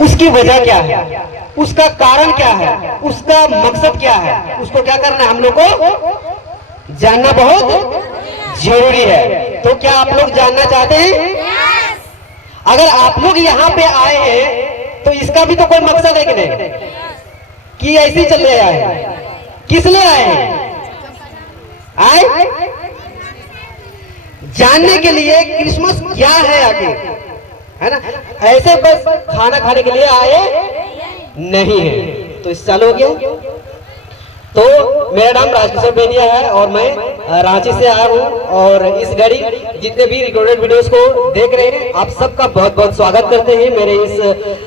उसकी वजह क्या है, उसका कारण क्या है, उसका मकसद क्या है, उसको क्या करना है हम लोग को जानना बहुत जरूरी है। तो क्या आप लोग जानना चाहते हैं? अगर आप लोग यहाँ पे आए हैं तो इसका भी तो कोई मकसद है कि नहीं, कि ऐसे ही चले आए? किस लिए आए हैं? आए जानने के लिए क्रिसमस क्या है आखिर, है ना? ऐसे बस खाना खाने के लिए आए नहीं है। तो इस साल हो गया। तो मेरा नाम राजकिशोर बेनिया है और मैं रांची से आया हूँ। और इस घड़ी जितने भी रिकॉर्डेड वीडियोस को देख रहे हैं आप सबका बहुत बहुत स्वागत करते हैं मेरे इस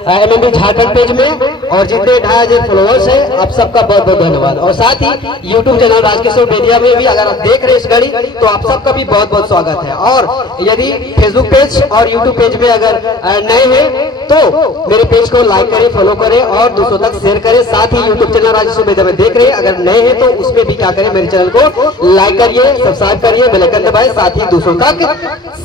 MMB झारखंड पेज में। और जितने 2500 फॉलोअर्स हैं आप सबका बहुत बहुत धन्यवाद। और साथ ही यूट्यूब चैनल राजकिशोर बेनिया में भी अगर आप देख रहे हैं इस घड़ी तो आप सबका भी बहुत बहुत स्वागत है। और यदि फेसबुक पेज और यूट्यूब पेज में अगर नए हैं तो मेरे पेज को लाइक करें, फॉलो करें और दूसरों तक शेयर करें। साथ ही यूट्यूब चैनल राजकिशोर बेनिया में देख रहे हैं अगर नए हैं तो उसमें भी क्या करें, मेरे चैनल को लाइक करिए, सब्सक्राइब करिए, बेल आइकन दबाएं, साथ ही दूसरों तक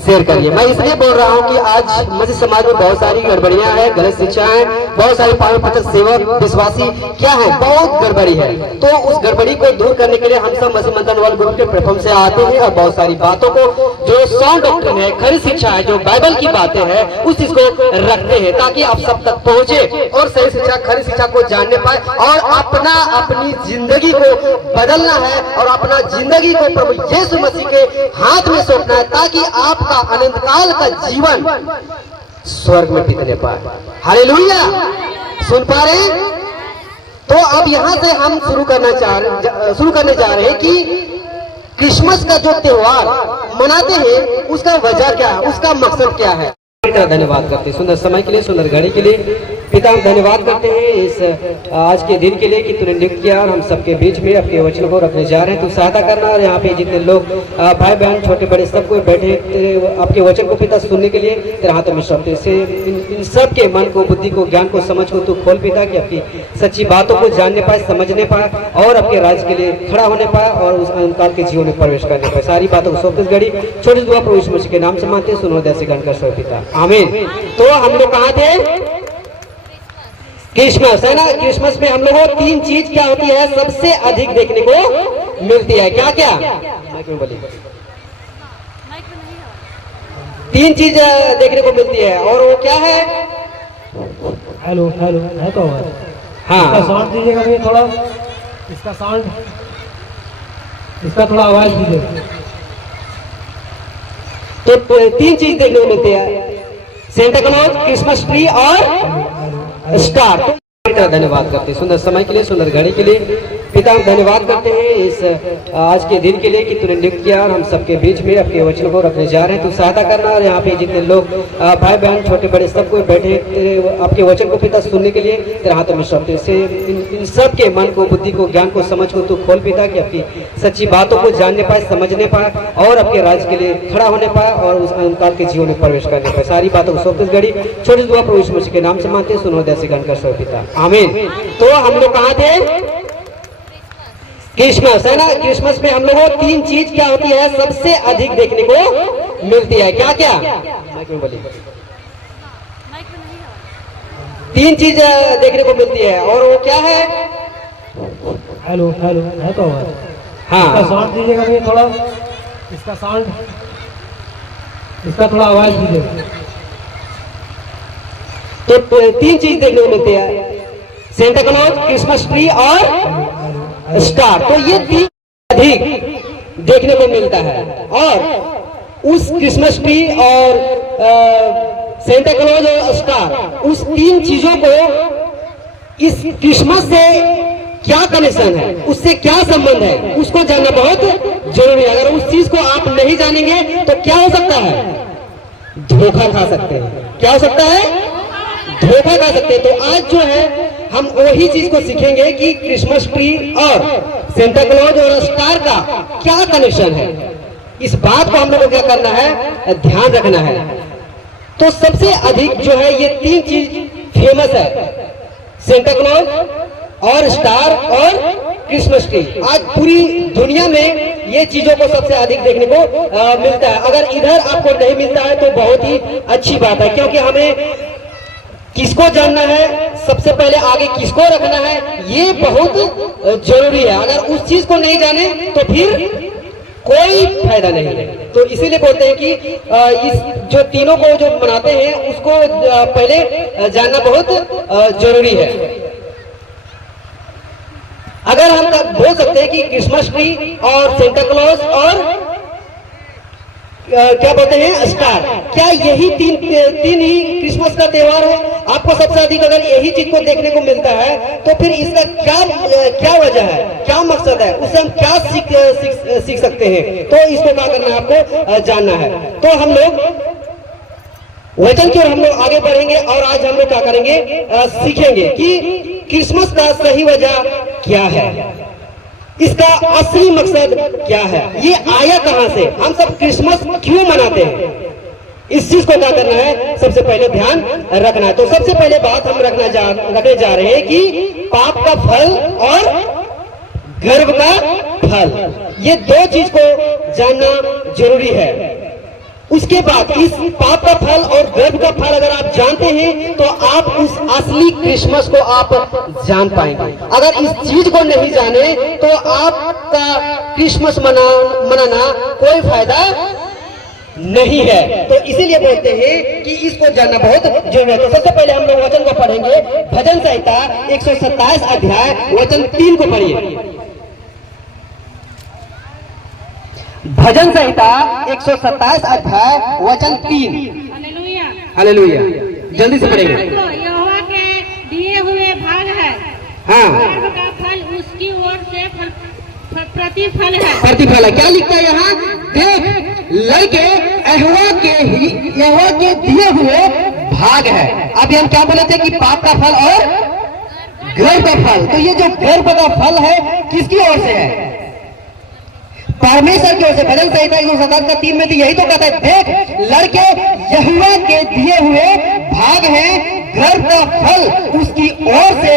शेयर करिए। मैं इसलिए बोल रहा हूं कि आज मसीह समाज में बहुत सारी गड़बड़ियां हैं, गलत शिक्षाएं, बहुत सारे पावन पचक सेवक विश्वासी क्या है, बहुत गड़बड़ी है। तो उस गड़बड़ी को दूर करने के लिए हम सब मसीह मंथन वर्ल्ड ग्रुप के प्लेटफॉर्म से आते हैं और बहुत सारी बातों को जो साउंड डॉक्ट्रिन है, खरी शिक्षा है, जो बाइबल की बातें हैं उस चीज को रखते हैं ताकि आप सब तक पहुंचे और सही शिक्षा, खरी शिक्षा को जानने पाए और अपनी जिंदगी को बदलना है और अपना जिंदगी को प्रभु यीशु मसीह के हाथ में सौंपना है ताकि आपका अनंत काल का जीवन स्वर्ग में बीतने पाए। हालेलुया, सुन पा रहे हैं? तो अब यहां से हम शुरू करने जा रहे हैं कि क्रिसमस का जो त्योहार मनाते हैं उसका वजह क्या है, उसका मकसद क्या है। धन्यवाद करते हैं सुंदर समय के लिए, सुंदर घड़ी के लिए। पिता हम धन्यवाद करते हैं इस आज के दिन के लिए कि तूने नियुक्त किया और हम सबके बीच में अपने वचन को रखने जा रहे हैं। तू सहायता करना और यहाँ पे जितने लोग भाई बहन छोटे बड़े सब कोई बैठे आपके वचन को पिता सुनने के लिए तेरे हाथों में सौंपते हैं। इन सब के मन को, बुद्धि को, ज्ञान को, समझ को तू खोल पिता कि आपकी सच्ची बातों को जानने पाए, समझने पाए और आपके राज्य के लिए खड़ा होने पाए और उस अनंतकाल के जीवन में प्रवेश करने पाए। सारी बातों को सौंपते घड़ी छोटी दुआ प्रभु यीशु मसीह के नाम से मानते हैं, सुनो दया गण कर पिता, आमीन। तो हम लोग कहाँ थे? क्रिसमस है ना। क्रिसमस में हम लोगों को तीन चीज क्या होती है सबसे अधिक देखने को मिलती है। क्या क्या? तीन चीज देखने को मिलती है और वो क्या है? हेलो हेलो है तो हाँ, साउंड दीजिएगा भैया थोड़ा, इसका साउंड, इसका थोड़ा आवाज दीजिए। तो तीन चीज देखने को मिलती है, सेंटा क्लॉज, क्रिसमस ट्री और स्टार। धन्यवाद करते हैं सुंदर समय के लिए, सुंदर घड़ी के लिए। पिता हम धन्यवाद करते हैं इस आज के दिन के लिए कि तूने नियुक्त किया और हम सबके बीच में अपने वचन को रखने जा रहे हैं। तू सहायता करना और यहाँ पे जितने लोग भाई बहन छोटे बड़े सब कोई बैठे आपके वचन को पिता सुनने के लिए तेरे हाथों में सौंपते हैं। इन सब के मन को, बुद्धि को, ज्ञान को, समझ को तू खोल पिता कि आपकी सच्ची बातों को जानने पाए, समझने पाए और आपके राज्य के लिए खड़ा होने पाए और उस अनंतकाल के जीवन में प्रवेश करने पाए। सारी बातों को सौंपते घड़ी छोटी दुआ प्रभु यीशु मसीह के नाम से मानते हैं, सुनो दया गण कर पिता, आमीन। तो हम लोग कहाँ थे? क्रिसमस है ना। क्रिसमस में हम लोगों को तीन चीज क्या होती है सबसे अधिक देखने को मिलती है। क्या क्या? तीन चीज देखने को मिलती है और वो क्या है? हेलो हेलो है तो हाँ, इसका साउंड दीजिएगा भैया थोड़ा, इसका साउंड, इसका थोड़ा आवाज दीजिए। तो तीन चीज देखने को मिलती है, सेंटा क्लॉज, क्रिसमस ट्री और स्टार। तो ये तीन अधिक देखने को मिलता है और उस क्रिसमस ट्री और सेंटा क्लॉज और स्टार, उस तीन चीजों को इस क्रिसमस से क्या कनेक्शन है, उससे क्या संबंध है, उसको जानना बहुत जरूरी है। अगर उस चीज को आप नहीं जानेंगे तो क्या हो सकता है? धोखा खा सकते हैं। क्या हो सकता है? धोखा खा सकते हैं। तो आज जो है हम वही चीज को सीखेंगे कि क्रिसमस ट्री और सेंटा क्लॉज और स्टार का क्या कनेक्शन है। इस बात को हम लोगों को क्या करना है, ध्यान रखना है। तो सबसे अधिक जो है ये तीन चीज फेमस है, सेंटा क्लॉज और स्टार और क्रिसमस ट्री। आज पूरी दुनिया में ये चीजों को सबसे अधिक देखने को मिलता है। अगर इधर आपको नहीं मिलता है तो बहुत ही अच्छी बात है, क्योंकि हमें किसको जानना है, सबसे पहले आगे किसको रखना है, ये बहुत जरूरी है। अगर उस चीज को नहीं जाने तो फिर कोई फायदा नहीं है। तो इसीलिए बोलते हैं कि इस जो तीनों को जो मनाते हैं उसको पहले जानना बहुत जरूरी है। अगर हम बोल सकते हैं कि क्रिसमस ट्री और सेंटा क्लॉज और क्या बोलते हैं स्टार, क्या यही तीन ही क्रिसमस का त्योहार है? आपको सबसे अधिक अगर यही चीज को देखने को मिलता है तो फिर इसका क्या वजह है, क्या मकसद है, उससे हम क्या सीख सकते हैं? तो इसको क्या करना है, आपको जानना है। तो हम लोग वचन की ओर हम लोग आगे बढ़ेंगे और आज हम लोग क्या करेंगे, सीखेंगे कि क्रिसमस का सही वजह क्या है, इसका असली मकसद क्या है, ये आया कहां से, हम सब क्रिसमस क्यों मनाते हैं, इस चीज को क्या करना है, सबसे पहले ध्यान रखना है। तो सबसे पहले बात हम रखने जा रहे हैं कि पाप का फल और गर्भ का फल, ये दो चीज को जानना जरूरी है। उसके बाद इस पाप का फल और गर्भ का फल अगर आप जानते हैं तो आप उस असली क्रिसमस को आप जान पाएंगे। अगर इस चीज को नहीं जाने तो आपका क्रिसमस मनाना कोई फायदा नहीं है। तो इसीलिए बोलते हैं कि इसको जानना बहुत जरूरी है। तो सबसे पहले हम लोग वचन को पढ़ेंगे, भजन संहिता 127 अध्याय वचन 3 को पढ़िए। भजन संहिता 127 अध्याय वचन 3। हालेलुया, हालेलुया, जल्दी से पढ़ेंगे। यहोवा के दिए हुए भाग है, हाँ, गर्भ का फल उसकी ओर से प्रतिफल है। प्रतिफल है। क्या लिखता है यहाँ, देख लड़के यहोवा के दिए हुए भाग है। अभी हम क्या बोले थे कि पाप का फल और गर्भ का फल। तो ये जो गर्भ का फल है किसकी ओर से है, परमेश्वर की ओर से। भजन संहिता 127:3 में तो यही तो कहता है, देख लड़के यहोवा के दिए हुए भाग हैं, गर्भ का फल उसकी ओर से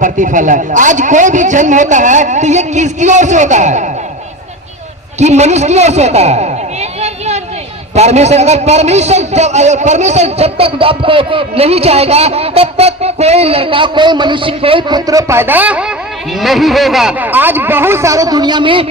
प्रतिफल है। आज कोई भी जन्म होता है तो ये किसकी ओर से होता है, कि मनुष्य की ओर से होता है, परमेश्वर की ओर से। परमेश्वर। अगर परमेश्वर जब तक आपको नहीं चाहेगा तब तक कोई लड़का, कोई मनुष्य, कोई पुत्र पैदा नहीं होगा। आज बहुत सारे दुनिया में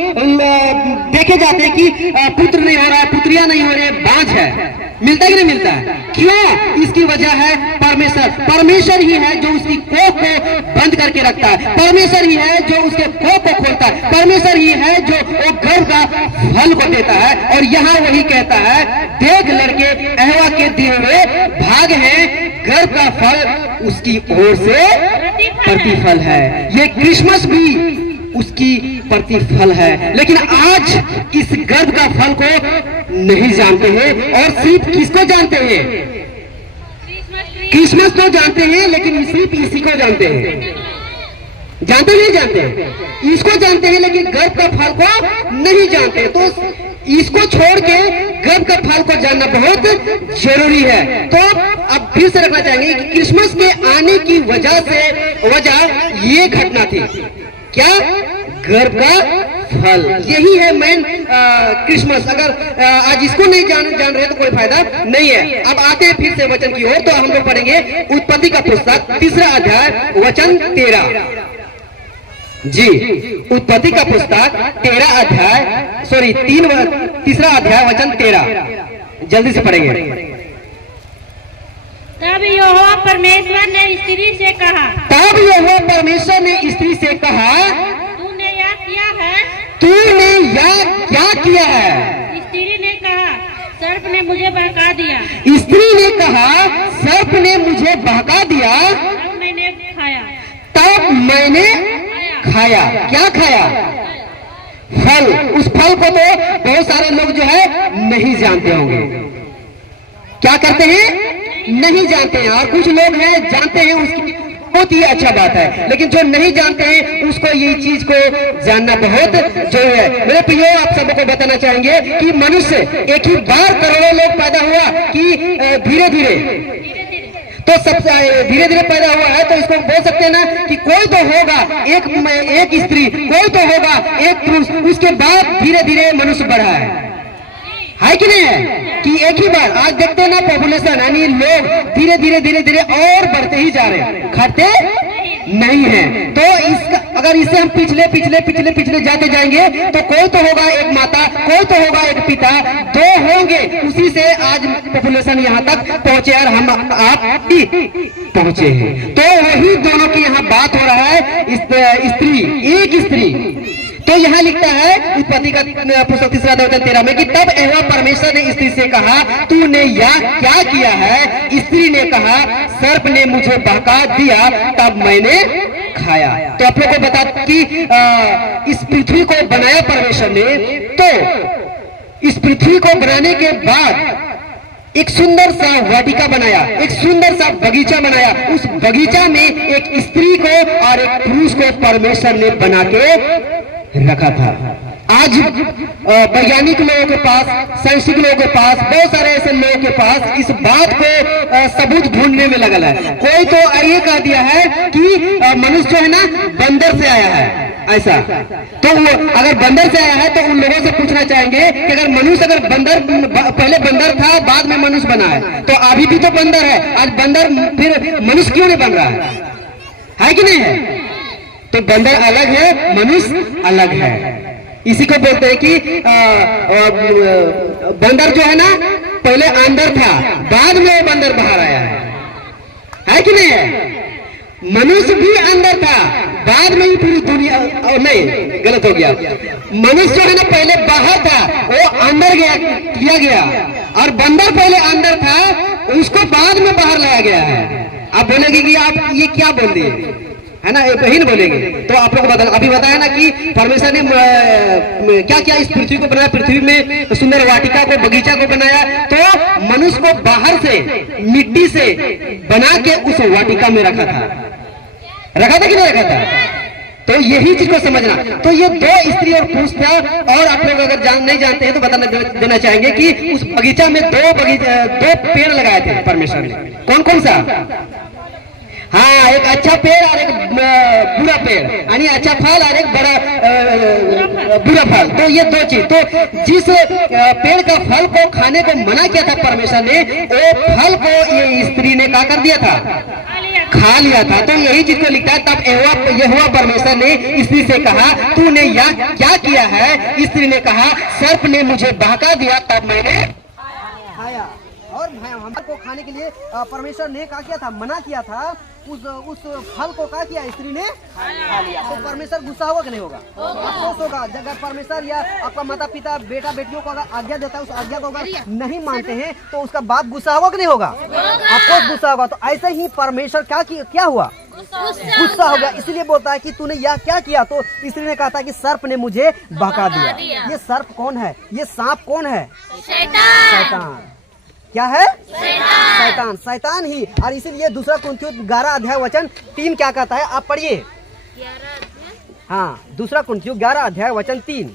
देखे जाते हैं कि पुत्र नहीं हो रहा है, पुत्रियां नहीं हो रही है, बांझ है। मिलता ही नहीं मिलता है, क्यों? इसकी वजह है परमेश्वर। परमेश्वर ही है जो उसकी कोख को बंद करके रखता है, परमेश्वर ही है जो उसके कोख को खोलता है, परमेश्वर ही है जो वो गर्भ का फल को देता है। और यहाँ वही कहता है, देख लड़के यहोवा के दिए हुए भाग हैं, गर्भ का फल उसकी ओर से प्रतिफल है। ये क्रिसमस भी उसकी प्रतिफल है। लेकिन आज इस गर्भ का फल को नहीं जानते हैं और सिर्फ किसको जानते हैं, क्रिसमस तो जानते हैं लेकिन सिर्फ इसी को जानते हैं। जानते नहीं जानते, इसको जानते हैं लेकिन गर्भ का फल को नहीं जानते। तो इसको छोड़ के गर्भ का फल को जानना बहुत जरूरी है। तो अब फिर से रखना चाहेंगे कि क्रिसमस के आने की वजह ये घटना थी, क्या, गर्भ का फल। यही है मेन क्रिसमस। अगर आज इसको नहीं जान रहे तो कोई फायदा नहीं है। अब आते हैं फिर से वचन की ओर। तो हम लोग पढ़ेंगे उत्पत्ति का पुस्तक 3 अध्याय वचन 13 जी। उत्पत्ति का पुस्तक 3 अध्याय वचन 13 जल्दी से पढ़ेंगे। तब यहोवा परमेश्वर ने स्त्री से कहा, तब यहोवा परमेश्वर ने स्त्री से कहा, तूने यह किया है, तूने यह क्या किया है। स्त्री ने कहा, सर्प ने मुझे बहका दिया। स्त्री ने कहा, सर्प ने मुझे बहका दिया, तब मैंने खाया। तब मैंने खाया। क्या खाया, फल। उस फल को तो बहुत सारे लोग जो है नहीं जानते होंगे। क्या करते हैं, नहीं जानते हैं। और कुछ लोग हैं जानते हैं, उसकी बहुत ही अच्छा बात है। लेकिन जो नहीं जानते हैं उसको ये चीज को जानना बहुत जरूरी है। मेरे प्रियो, आप सबको बताना चाहेंगे कि मनुष्य एक ही बार करोड़ों लोग पैदा हुआ कि धीरे धीरे, तो सबसे धीरे धीरे पैदा हुआ है। तो इसको बोल सकते हैं ना कि कोई तो होगा, एक स्त्री, कोई तो होगा एक पुरुष, उसके बाद धीरे धीरे मनुष्य बढ़ा है। है कि नहीं है? कि एक ही बार आज देखते हैं ना पॉपुलेशन यानी लोग धीरे धीरे धीरे धीरे और बढ़ते ही जा रहे हैं, घटते नहीं है। तो इसका अगर इसे हम पिछले पिछले पिछले पिछले जाते जाएंगे तो कोई तो होगा एक माता, कोई तो होगा एक पिता, दो होंगे, उसी से आज पॉपुलेशन यहाँ तक पहुंचे और हम आप भी पहुंचे हैं। तो वही दोनों की यहाँ बात हो रहा है, स्त्री, एक स्त्री। तो यहाँ लिखता है उत्पत्ति का पुस्तक 3:13 में कि तब यहोवा परमेश्वर ने स्त्री से कहा, तूने यह क्या किया है? स्त्री ने कहा, सर्प ने मुझे बहका दिया, तब मैंने खाया। तो आप लोगों को बता कि इस पृथ्वी को बनाया परमेश्वर ने, तो इस पृथ्वी को बनाने के बाद एक सुंदर सा वाटिका बनाया, एक सुंदर सा बगीचा बनाया। उस बगीचा में एक स्त्री को और एक पुरुष को परमेश्वर ने बना के रखा था। आज वैज्ञानिक लोगों के पास, साइंटिफिक लोगों के पास, बहुत सारे ऐसे लोगों के पास इस बात को सबूत ढूंढने में लगल है। कोई तो ये कह दिया है कि मनुष्य जो है ना बंदर से आया है, ऐसा। तो वो अगर बंदर से आया है तो उन लोगों से पूछना चाहेंगे कि अगर मनुष्य अगर बंदर पहले बंदर था बाद में मनुष्य बना है तो अभी भी तो बंदर है, आज बंदर फिर मनुष्य क्यों नहीं बन रहा है कि नहीं है? तो बंदर अलग है, मनुष्य अलग है। इसी को बोलते हैं कि बंदर जो है ना पहले अंदर था, बाद में वो बंदर बाहर आया है कि नहीं है? मनुष्य भी अंदर था, बाद में ही पूरी दुनिया, नहीं गलत हो गया, मनुष्य जो है ना पहले बाहर था, वो अंदर किया गया, और बंदर पहले अंदर था, उसको बाद में बाहर लाया गया है। आप बोलेंगे कि आप ये क्या बोल दिए, है ना, एक ही नहीं बोलेंगे। तो आप लोग अभी बताया ना कि परमेश्वर ने क्या क्या इस पृथ्वी को बनाया, पृथ्वी में सुंदर वाटिका को, बगीचा को बनाया। तो मनुष्य को बाहर से मिट्टी से बना के उस वाटिका में रखा था कि नहीं रखा था? तो यही चीज को समझना। तो ये दो स्त्री और पुरुष था। और आप लोग अगर नहीं जानते हैं तो बताना देना चाहेंगे कि उस बगीचा में दो पेड़ लगाए थे परमेश्वर ने। कौन कौन सा? हाँ, एक अच्छा पेड़ और एक बुरा पेड़, यानी अच्छा फल और एक बड़ा बुरा फल। तो ये दो चीज, तो जिस पेड़ का फल को खाने को मना किया था परमेश्वर ने, वो फल को ये स्त्री ने क्या कर दिया था? खा लिया था। तो यही चीज को लिखता है, तब यहोवा परमेश्वर ने स्त्री से कहा, तूने यह क्या किया है? स्त्री ने कहा, सर्प ने मुझे बहका दिया, तब मैंने खाया। और हमको खाने के लिए परमेश्वर ने क्या किया था? मना किया था। उस फल को क्या किया? स्त्री ने खा लिया। तो परमेश्वर गुस्सा होगा कि नहीं होगा? अफसोस होगा। अगर परमेश्वर या आपका माता पिता बेटा बेटियों को अगर आज्ञा देता है, उस आज्ञा को अगर नहीं मानते हैं तो उसका बाप गुस्सा होगा कि नहीं होगा? अफसोस गुस्सा होगा। तो ऐसे ही परमेश्वर क्या हुआ? गुस्सा हो गया। इसलिए बोलता है कि तूने यह क्या किया? तो स्त्री ने कहा था कि सर्प ने मुझे बहका दिया। ये सर्प कौन है? ये सांप कौन है? शैतान। क्या है? शैतान। शैतान ही। और इसीलिए 2 कुरिन्थियों 11:3 क्या कहता है? आप पढ़िए। हाँ, 2 कुरिन्थियों 11:3।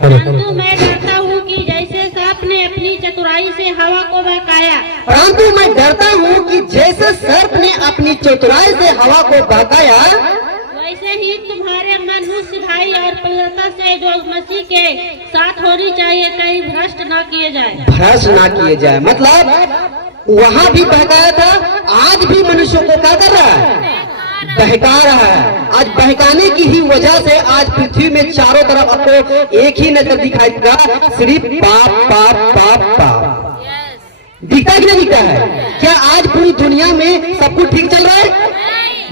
परंतु मैं डरता हूँ कि जैसे सांप ने अपनी चतुराई से हवा को बहकाया, परंतु मैं डरता हूँ कि जैसे सर्प ने अपनी चतुराई से हवा को बहकाया, वैसे ही तुम्हारे मनुष्य भाई और प्रियता से जो मसीह के साथ होनी चाहिए, कहीं भ्रष्ट ना किए जाए। भ्रष्ट ना किए जाए मतलब वहाँ भी बहकाया था, आज भी मनुष्यों को क्या कर रहा है? बहका रहा है। आज बहकाने की ही वजह से आज पृथ्वी में चारों तरफ आपको एक ही नजर दिखाई देगा, सिर्फ पाप पाप पाप पाप। दिखता कि नहीं दिखता है? क्या आज पूरी दुनिया में सब कुछ ठीक चल रहा है?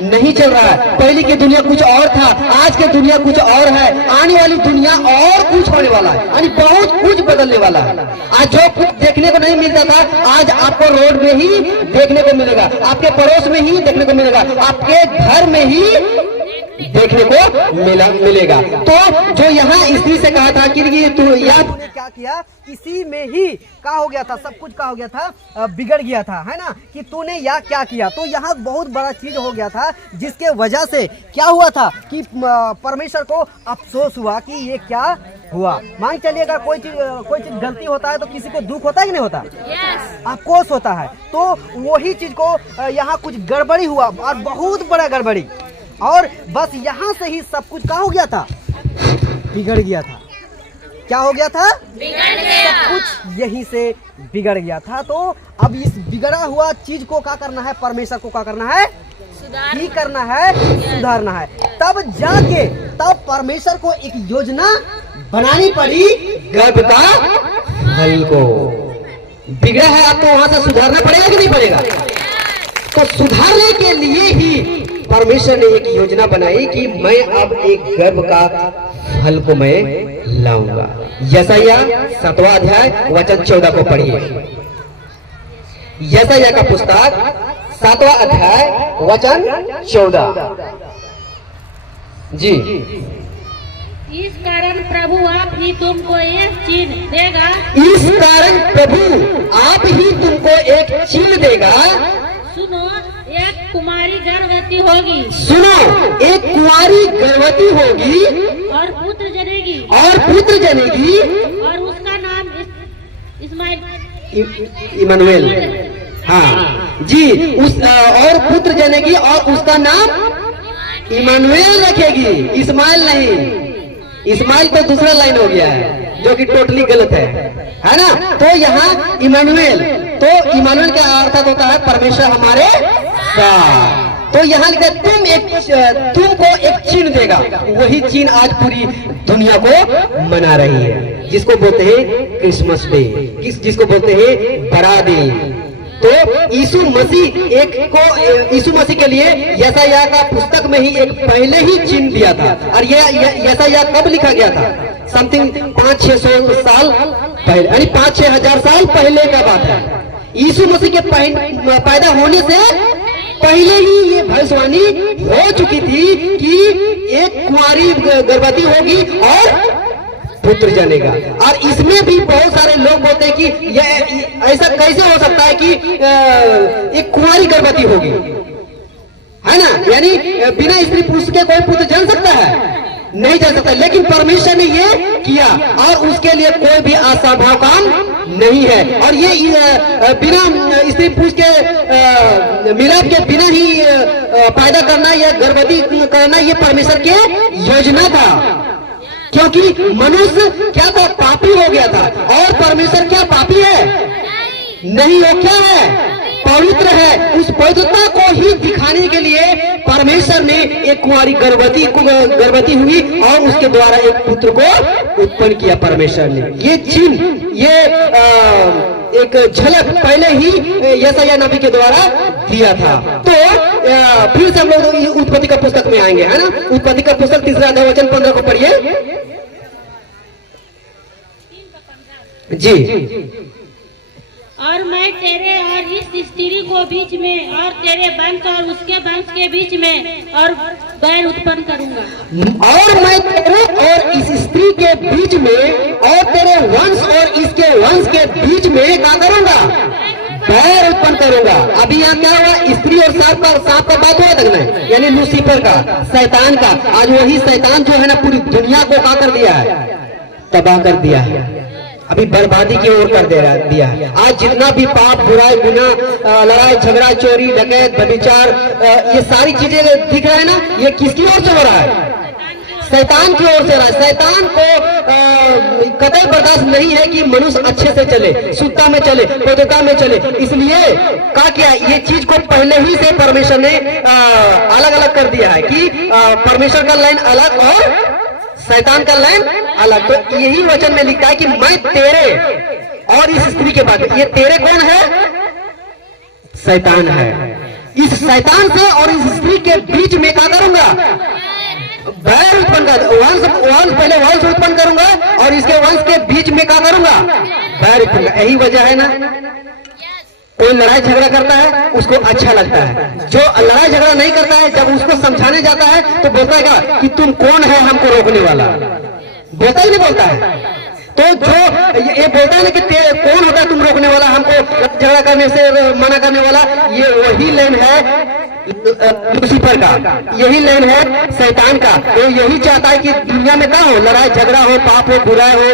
नहीं चल रहा है। पहले की दुनिया कुछ और था, आज की दुनिया कुछ और है। आने वाली दुनिया और कुछ होने वाला है, यानी बहुत कुछ बदलने वाला है। आज जो कुछ देखने को नहीं मिलता था, आज आपको रोड में ही देखने को मिलेगा, आपके पड़ोस में ही देखने को मिलेगा, आपके घर में ही देखने को मिलेगा। तो जो यहाँ स्त्री से कहा था कि तू याद क्या किया, इसी में ही क्या हो गया था? सब कुछ क्या हो गया था? बिगड़ गया था, है ना, कि तूने यह क्या किया। तो यहाँ बहुत बड़ा चीज हो गया था, जिसके वजह से क्या हुआ था कि परमेश्वर को अफसोस हुआ कि ये क्या हुआ। मान चलिए अगर कोई चीज गलती होता है तो किसी को दुख होता है कि नहीं होता? अफसोस होता है। तो वही चीज को यहाँ कुछ गड़बड़ी हुआ, और बहुत बड़ा गड़बड़ी, और बस यहाँ से ही सब कुछ क्या हो गया था? बिगड़ गया था। क्या हो गया था? सब कुछ यहीं से बिगड़ गया था। तो अब इस बिगड़ा हुआ चीज को क्या करना है? परमेश्वर को क्या करना है? ठीक करना है, सुधारना है। तब जाके तब परमेश्वर को एक योजना बनानी पड़ी गर्भ का फल को। बिगड़ा है आपको वहां से सुधारना पड़ेगा कि नहीं पड़ेगा? तो सुधारने के लिए ही परमेश्वर ने एक योजना बनाई कि मैं अब एक गर्भ का फल को मैं लाऊंगा। यशायाह 7वां अध्याय वचन 14 को पढ़िए। यशायाह का पुस्तक 7वां अध्याय वचन 14। जी। इस कारण प्रभु आप ही तुमको एक चिन्ह देगा। इस कारण प्रभु आप ही तुमको एक चिन्ह देगा। सुनो, एक कुमारी गर्भवती होगी। सुनो, एक कुंवारी गर्भवती होगी और पुत्र जनेगी। और पुत्र जनेगी और उसका नाम इस्माइल। इमानुएल। हाँ जी। और पुत्र जनेगी और उसका नाम इमानुएल रखेगी। इस्माइल नहीं, इस्माइल तो दूसरा लाइन हो गया है जो कि टोटली गलत है ना। तो यहाँ इमानुएल, तो इमानुएल का अर्थ होता है परमेश्वर हमारे साथ। तो यहाँ लिखा तुमको एक चिन्ह देगा। वही चिन्ह आज पूरी दुनिया को मना रही है, जिसको बोलते हैं क्रिसमस डे, जिसको बोलते हैं बरादी। तो यीशु मसीह के लिए यशायाह का पुस्तक में ही एक पहले ही चिन्ह दिया था। और यह यशायाह कब लिखा गया था? समथिंग 500-600 साल पहले, यानी 5-6 हजार साल पहले का बात है। यीशु मसीह के पैदा होने से पहले ही ये भविष्यवाणी हो चुकी थी कि एक कुंवारी गर्भवती होगी और पुत्र जनेगा। और इसमें भी बहुत सारे लोग बोलते हैं कि यह ऐसा कैसे हो सकता है कि एक कुंवारी गर्भवती होगी, है ना। यानी बिना स्त्री पुरुष के कोई पुत्र जन सकता है? नहीं जन सकता। लेकिन परमेश्वर ने ये किया और उसके लिए कोई भी असंभव काम नहीं है। और ये बिना स्त्री पुरुष के मिलाप के बिना ही पैदा करना या गर्भवती करना ये परमेश्वर के योजना था। क्योंकि मनुष्य क्या था? पापी हो गया था। और परमेश्वर क्या पापी है? नहीं, वो क्या है? पवित्र है। उस पवित्रता को ही दिखाने के लिए परमेश्वर ने एक कुंवारी गर्भवती हुई और उसके द्वारा एक पुत्र को उत्पन्न किया परमेश्वर ने। ये चिन्ह, ये एक झलक पहले ही यशायाह नबी के द्वारा दिया था। तो फिर से हम लोग उत्पत्ति का पुस्तक में आएंगे, है ना। उत्पत्ति का पुस्तक 3 अध्याय वचन 15 को पढ़िए। जी। और मैं तेरे और इस स्त्री को बीच में और तेरे वंश और उसके वंश के बीच में और बैर उत्पन्न करूंगा। और मैं तेरे और इस स्त्री के बीच में और तेरे वंश और इसके वंश के बीच में क्या करूंगा? बैर उत्पन्न करूंगा। अभी यहाँ क्या हुआ? स्त्री और सांप का बात हुआ तक में, यानी लूसीफर का, शैतान का। आज वही शैतान जो है ना पूरी दुनिया को क्या कर दिया है? तबाह कर दिया है। अभी बर्बादी की ओर कर दिया है। आज जितना भी पाप, बुराई, गुनाह, लड़ाई झगड़ा, चोरी, डकैत, व्यभिचार, ये सारी चीजें दिख रहा है ना, ये किसकी ओर से हो रहा है? शैतान की ओर से रहा है। शैतान को कतई बर्दाश्त नहीं है कि मनुष्य अच्छे से चले, शुद्धता में चले, पवित्रता में चले। इसलिए क्या किया? ये चीज को पहले ही से परमेश्वर ने अलग अलग कर दिया है कि परमेश्वर का लाइन अलग और शैतान का लाइन अलग। तो यही वचन में लिखा है कि मैं तेरे और इस स्त्री के बाद, ये तेरे कौन है? शैतान है। इस शैतान से और इस स्त्री के बीच में क्या करूंगा? बैर उत्पन्न कर, पहले वंश उत्पन्न करूंगा और इसके वंश के बीच में क्या करूंगा? बैर उत्पन्न। यही वजह है ना, कोई लड़ाई झगड़ा करता है उसको अच्छा लगता है। जो लड़ाई झगड़ा नहीं करता है, जब उसको समझाने जाता है तो बोलता है कि तुम कौन है हमको रोकने वाला? बोलता ही नहीं बोलता है। तो जो ये बोलता है ना कि कौन होता है तुम रोकने वाला, हमको झगड़ा करने से मना करने वाला, ये वही लाइन है लूसीफर का, यही लाइन है शैतान का। वो यही चाहता है कि दुनिया में क्या हो, लड़ाई झगड़ा हो, पाप हो, बुराई हो,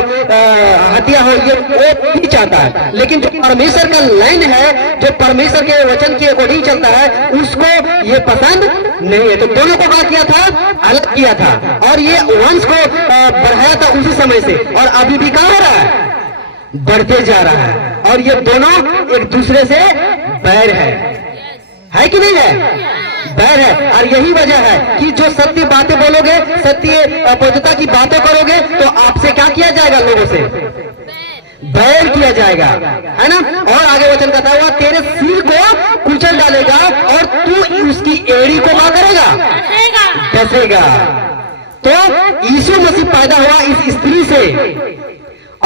हत्या हो, ये वो नहीं चाहता है। लेकिन जो परमेश्वर का लाइन है, जो परमेश्वर के वचन के अकॉर्डिंग चलता है, उसको ये पसंद नहीं है। तो दोनों को क्या किया था, अलग किया था, और ये वंश को बढ़ाया था उसी समय से, और अभी भी कहाँ हो रहा है, बढ़ते जा रहा है। और ये दोनों एक दूसरे से बैर है कि नहीं है, बैर है। और यही वजह है कि जो सत्य बातें बोलोगे, सत्य पवित्रता की बातें करोगे, तो आपसे क्या किया जाएगा, लोगों से बैर किया जाएगा, है ना। और आगे वचन कहता हुआ तेरे सिर को कुचल डालेगा और तू उसकी एड़ी को क्या करेगा, डसेगा। तो यीशु मसीह पैदा हुआ इस स्त्री से,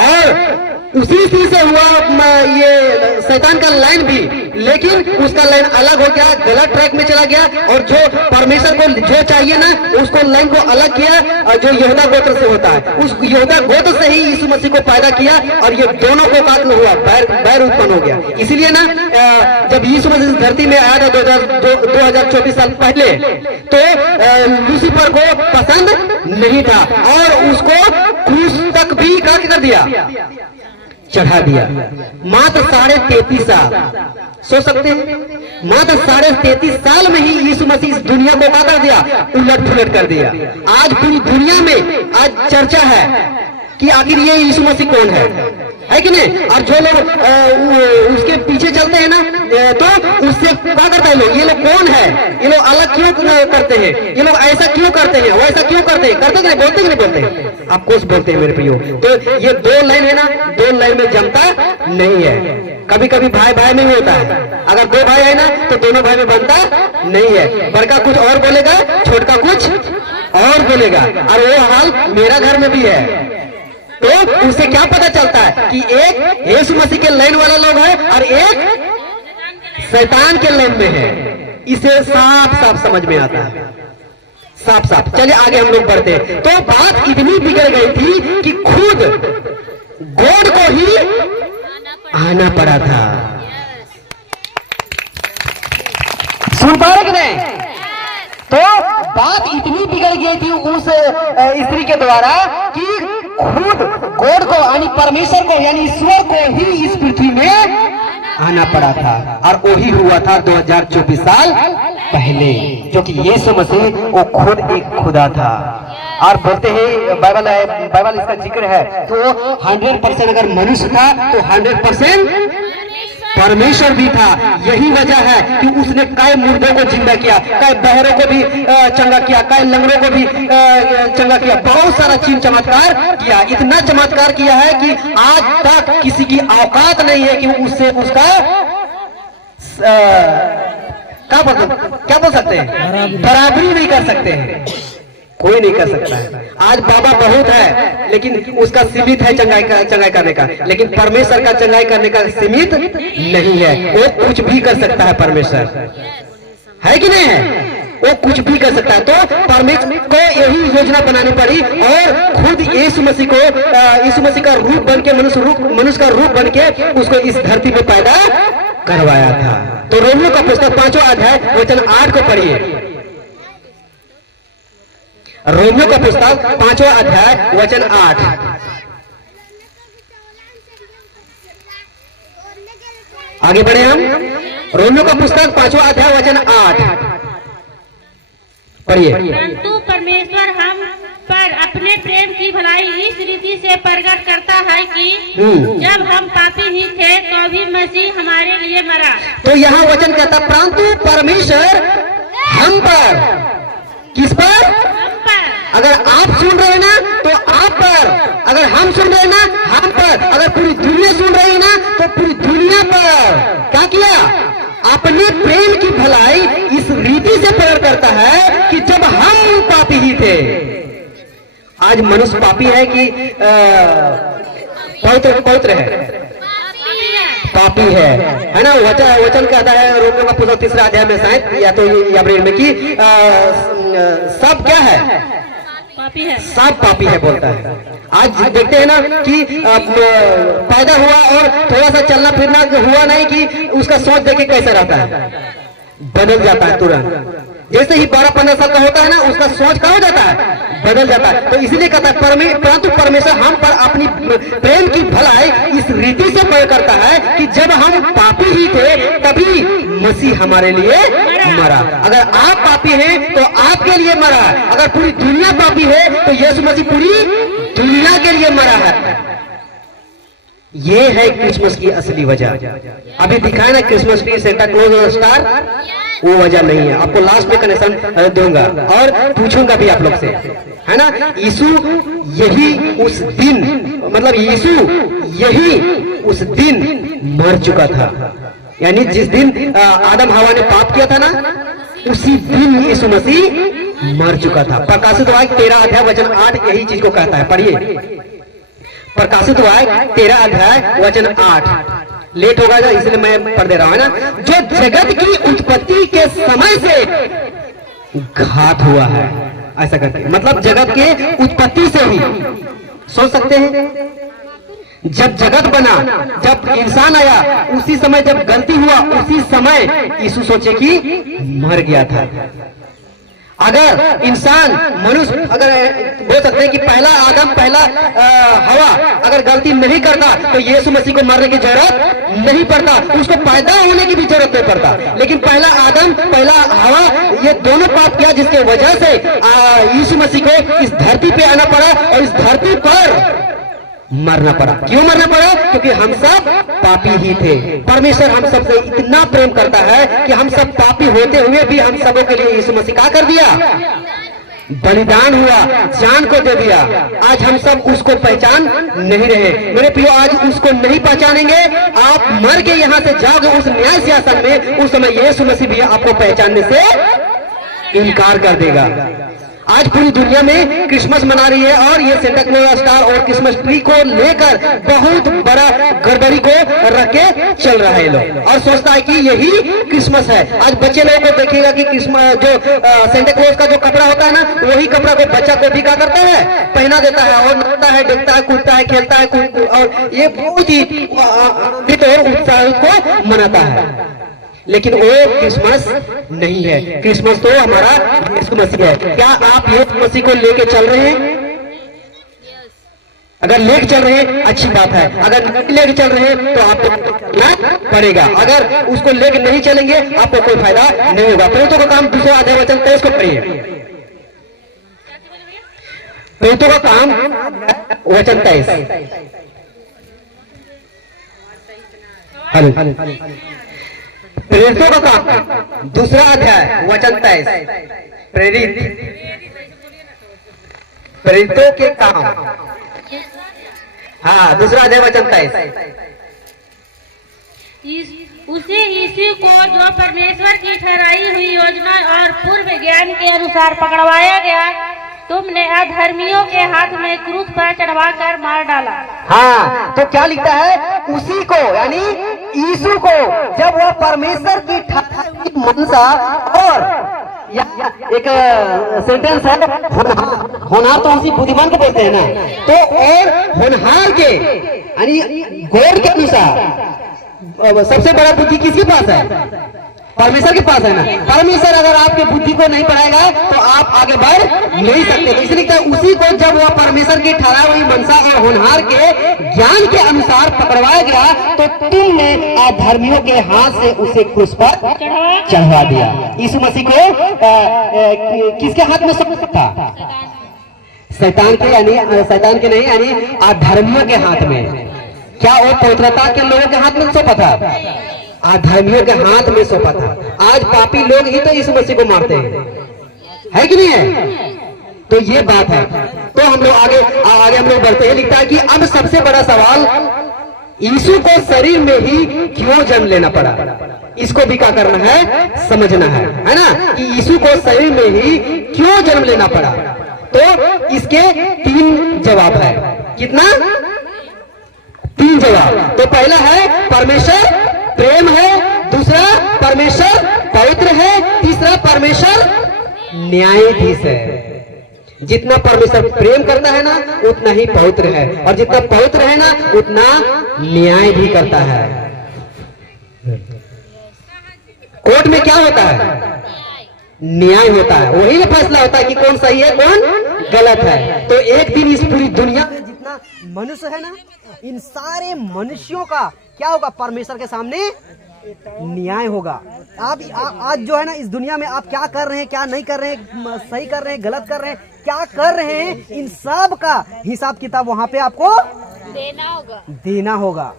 और उसी स्त्री से हुआ ये शैतान का लाइन भी, लेकिन उसका लाइन अलग हो गया, गलत ट्रैक में चला गया, और जो परमेश्वर को जो चाहिए ना, उसको लाइन को अलग किया, और जो यहूदा गोत्र से होता है, उस यहूदा गोत्र से ही यीशु मसीह को पैदा किया, और ये दोनों को काटना हुआ, बैर उत्पन्न हो गया। इसीलिए ना जब यीशु मसीह धरती में आया था 2024 साल पहले, तो लूसीफर को पसंद नहीं था, और उसको क्रूस तक भी कर दिया, चढ़ा दिया। मात्र 33.5 साल, सोच सकते हैं, मात्र 33.5 साल में ही यीशु मसीह इस दुनिया को क्या कर दिया, उलट पुलट कर दिया। आज पूरी दुनिया में आज चर्चा है कि आखिर ये यीशु मसीह कौन है कि नहीं। और जो लोग उसके पीछे चलते हैं ना, तो उससे क्या करते हैं लोग, ये लोग कौन है, ये लोग अलग क्यों करते हैं, ये लोग ऐसा क्यों करते हैं, वैसा क्यों करते हैं, करते कि नहीं, बोलते कि नहीं बोलते, आप कुछ बोलते हैं मेरे प्रियो। तो ये दो लाइन है ना, दो लाइन में जमता नहीं है। कभी कभी भाई भाई में ही होता है, अगर दो भाई है ना, तो दोनों भाई में बनता नहीं है। बड़का कुछ और बोलेगा, छोटका कुछ और बोलेगा, और वो हाल मेरा घर में भी है। तो उसे क्या पता चलता है कि एक यीशु मसीह के लाइन वाला लोग है, और एक शैतान के लाइन में है। इसे साफ साफ समझ में आता है, साफ साफ। चलिए आगे हम लोग बढ़ते हैं। तो बात इतनी बिगड़ गई थी कि खुद गॉड को ही आना पड़ा था। सुन पा रहे कि नहीं? तो बात इतनी बिगड़ गई थी उस स्त्री के द्वारा कि खुद गॉड को यानी परमेश्वर को यानी ईश्वर को ही इस पृथ्वी में आना पड़ा था। और वही हुआ था 2024 साल पहले, जो कि यीशु मसीह वो खुद एक खुदा था। और बोलते हैं बाइबल इसका जिक्र है, तो 100% अगर मनुष्य था तो 100% परमेश्वर भी था। यही वजह है कि उसने कई मुर्दों को जिंदा किया, कई बहरों को भी चंगा किया, कई लंगड़ों को भी चंगा किया, बहुत सारा चीज चमत्कार किया। इतना चमत्कार किया है कि आज तक किसी की औकात नहीं है कि उससे उसका क्या बोल सकते हैं, बराबरी नहीं कर सकते हैं, कोई नहीं कर सकता है। आज बाबा बहुत है, लेकिन उसका सीमित है चंगाई करने का, लेकिन परमेश्वर का चंगाई करने का सीमित नहीं है। वो कुछ भी कर सकता है, परमेश्वर है कि नहीं है, वो कुछ भी कर सकता है। तो परमेश्वर को यही योजना बनानी पड़ी, और खुद यीशु मसीह का रूप बन के, मनुष्य का रूप बन के उसको इस धरती पे पैदा करवाया था। तो रोमियो का पुस्तक 5वां अध्याय वचन 8 को पढ़िए। रोमियो का पुस्तक 5वां अध्याय वचन 8। आगे बढ़े हम। रोमियो का पुस्तक 5वां अध्याय वचन 8 पढ़िए। परंतु परमेश्वर हम पर अपने प्रेम की भलाई इस रीति से प्रकट करता है कि जब हम पापी ही थे तो भी मसीह हमारे लिए मरा। तो यहाँ वचन कहता, परंतु परमेश्वर हम पर, किस पर? हम पर। अगर आप सुन रहे हैं ना तो आप पर, अगर हम सुन रहे हैं ना हम पर, अगर पूरी दुनिया सुन रही है ना तो पूरी दुनिया पर। क्या किया? अपने प्रेम की भलाई इस रीति से प्रकट करता है कि जब हम पापी ही थे। आज मनुष्य पापी है कि पवित्र है? पापी है ना। वचन कहता है रोमियो का पुस्तक 3 अध्याय में शायद, या तो अप्रैल में, कि सब क्या है? पापी है, सब पापी है बोलता है। आज देखते हैं ना कि पैदा हुआ और थोड़ा सा चलना फिरना हुआ नहीं कि उसका सोच देखे कैसा रहता है, बदल जाता है तुरंत। जैसे ही 12-15 साल का होता है ना, उसका सोच क्या हो जाता है, बदल जाता है। तो इसलिए कहता है परंतु परमेश्वर हम पर अपनी प्रेम की भलाई इस रीति से प्रयोग करता है कि जब हम पापी ही थे तभी मसीह हमारे लिए मरा। अगर आप पापी हैं तो आपके लिए मरा। अगर पूरी दुनिया पापी है तो यीशु मसीह पूरी दुनिया के लिए मरा है। ये है क्रिसमस की असली वजह। अभी दिखाए ना क्रिसमस ट्री, सेंटा क्लॉज और स्टार, वो वजह नहीं है। आपको लास्ट में कनेक्शन दूंगा और पूछूंगा भी आप लोग से, है ना। यीशु यही उस दिन, मतलब यीशु यही उस दिन मर चुका था। यानी जिस दिन आदम हवा ने पाप किया था ना, उसी दिन यीशु मसीह मर चुका था। प्रकाशित वाक्य 13 अध्याय वचन 8 यही चीज को कहता है। पढ़िए प्रकाशित वाक्य 13 अध्याय वचन 8। लेट होगा इसलिए मैं पढ़ दे रहा हूं, है ना। जो जगत की उत्पत्ति के समय से घात हुआ है, ऐसा करके मतलब जगत के उत्पत्ति से ही। सोच सकते हैं, जब जगत बना, जब इंसान आया, उसी समय जब गलती हुआ, उसी समय यीशु सोचे कि मर गया था। अगर इंसान मनुष्य, अगर बोल सकते हैं कि पहला आदम, पहला हवा अगर गलती नहीं करता तो यीशु मसीह को मरने की जरूरत नहीं पड़ता, उसको पैदा होने की भी जरूरत नहीं पड़ता। लेकिन पहला आदम, पहला हवा, ये दोनों पाप किया, जिसके वजह से यीशु मसीह को इस धरती पे आना पड़ा और इस धरती पर मरना पड़ा। क्यों मरना पड़ा? क्योंकि हम सब पापी ही थे। परमेश्वर हम सबसे इतना प्रेम करता है कि हम सब पापी होते हुए भी हम सबों के लिए यीशु मसीह क्या कर दिया, बलिदान हुआ, जान को दे दिया। आज हम सब उसको पहचान नहीं रहे। मेरे प्रियो, आज उसको नहीं पहचानेंगे, आप मर के यहाँ से जाओगे उस न्याय सिंहासन में, उस समय यीशु मसीह भी आपको पहचानने से इनकार कर देगा। आज पूरी दुनिया में क्रिसमस मना रही है और ये सेंटा क्लॉज स्टार और क्रिसमस ट्री को लेकर बहुत बड़ा गड़बड़ी को रख के चल रहा है लोग, और सोचता है कि यही क्रिसमस है। आज बच्चे लोगों को देखिएगा कि क्रिसमस जो सेंटा क्लॉज का जो कपड़ा होता है ना, वही कपड़ा को बच्चा को भी क्या करता है, पहना देता है और नाचता है, देखता है, कूदता है, खेलता है, और ये बहुत ही उत्साह को मनाता है। लेकिन वो क्रिसमस नहीं है। क्रिसमस तो हमारा यीशु मसीह है। क्या आप यीशु मसीह को लेके चल रहे हैं? अगर लेके चल रहे हैं अच्छी बात है, अगर नहीं लेके चल रहे हैं तो आपको चलना पड़ेगा। अगर उसको लेके नहीं चलेंगे आपको कोई फायदा नहीं होगा। प्रेरितों का काम 2 अध्याय वचन 23 को पढ़िए। प्रेरितों का काम वचन 23। प्रेरितों का काम 2 अध्याय वचन 23। प्रेरितों के काम, हाँ 2 अध्याय वचन 23। उसी यीशु को जो परमेश्वर की ठहराई हुई योजना और पूर्व ज्ञान के अनुसार पकड़वाया गया, तुमने अधर्मियों के हाथ में क्रूस पर चढ़वाकर मार डाला। हाँ, तो क्या लिखता है? उसी को, यानी यीशु को, जब वह परमेश्वर की ठहराई मनसा, और एक सेंटेंस है होनहार, तो उसी बुद्धिमान को बोलते हैं ना, तो और होनहार के यानी गॉड के अनुसार सबसे बड़ा बुद्धि किसके पास है? परमेश्वर के पास है ना। परमेश्वर अगर आपके बुद्धि को नहीं बढ़ाएगा तो आप आगे बढ़ नहीं सकते। तो इसलिए उसी को जब वह परमेश्वर की ठहराई हुई मनसा और होनहार के ज्ञान के अनुसार पकड़वाया गया, तो तुमने अधर्मियों के हाथ से उसे क्रूस पर चढ़वा दिया। यीशु मसीह को किसके हाथ में सौंपा था? शैतान के, यानी शैतान के नहीं, यानी अधर्मियों के हाथ में। क्या वो पवित्रता के लोगों के हाथ में सौंपा था? अधर्मियों के हाथ में सौंपा था। आज पापी लोग ही तो यीशु मसीह को मारते हैं, है कि नहीं है? तो ये बात है। तो हम लोग आगे हम लोग बढ़ते हैं। लिखता है कि अब सबसे बड़ा सवाल, यीशु को शरीर में ही क्यों जन्म लेना पड़ा? इसको भी क्या करना है, समझना है ना, कि यीशु को शरीर में ही क्यों जन्म लेना पड़ा। तो इसके 3 जवाब है। कितना? 3 जवाब। तो पहला है परमेश्वर प्रेम है, दूसरा परमेश्वर पवित्र है, तीसरा परमेश्वर न्यायाधीश है। जितना परमेश्वर प्रेम करता है ना उतना ही पवित्र है, और जितना पवित्र है ना उतना न्याय भी करता है। कोर्ट में क्या होता है? न्याय होता है, वही फैसला होता है कि कौन सही है कौन गलत है। तो एक दिन इस पूरी दुनिया में जितना मनुष्य है ना, इन सारे मनुष्यों का क्या होगा? परमेश्वर के सामने न्याय होगा। आप आज जो है ना इस दुनिया में आप क्या कर रहे हैं, क्या नहीं कर रहे हैं, सही कर रहे हैं, गलत कर रहे हैं, क्या कर रहे हैं, इन सब का हिसाब किताब वहाँ पे आपको देना होगा,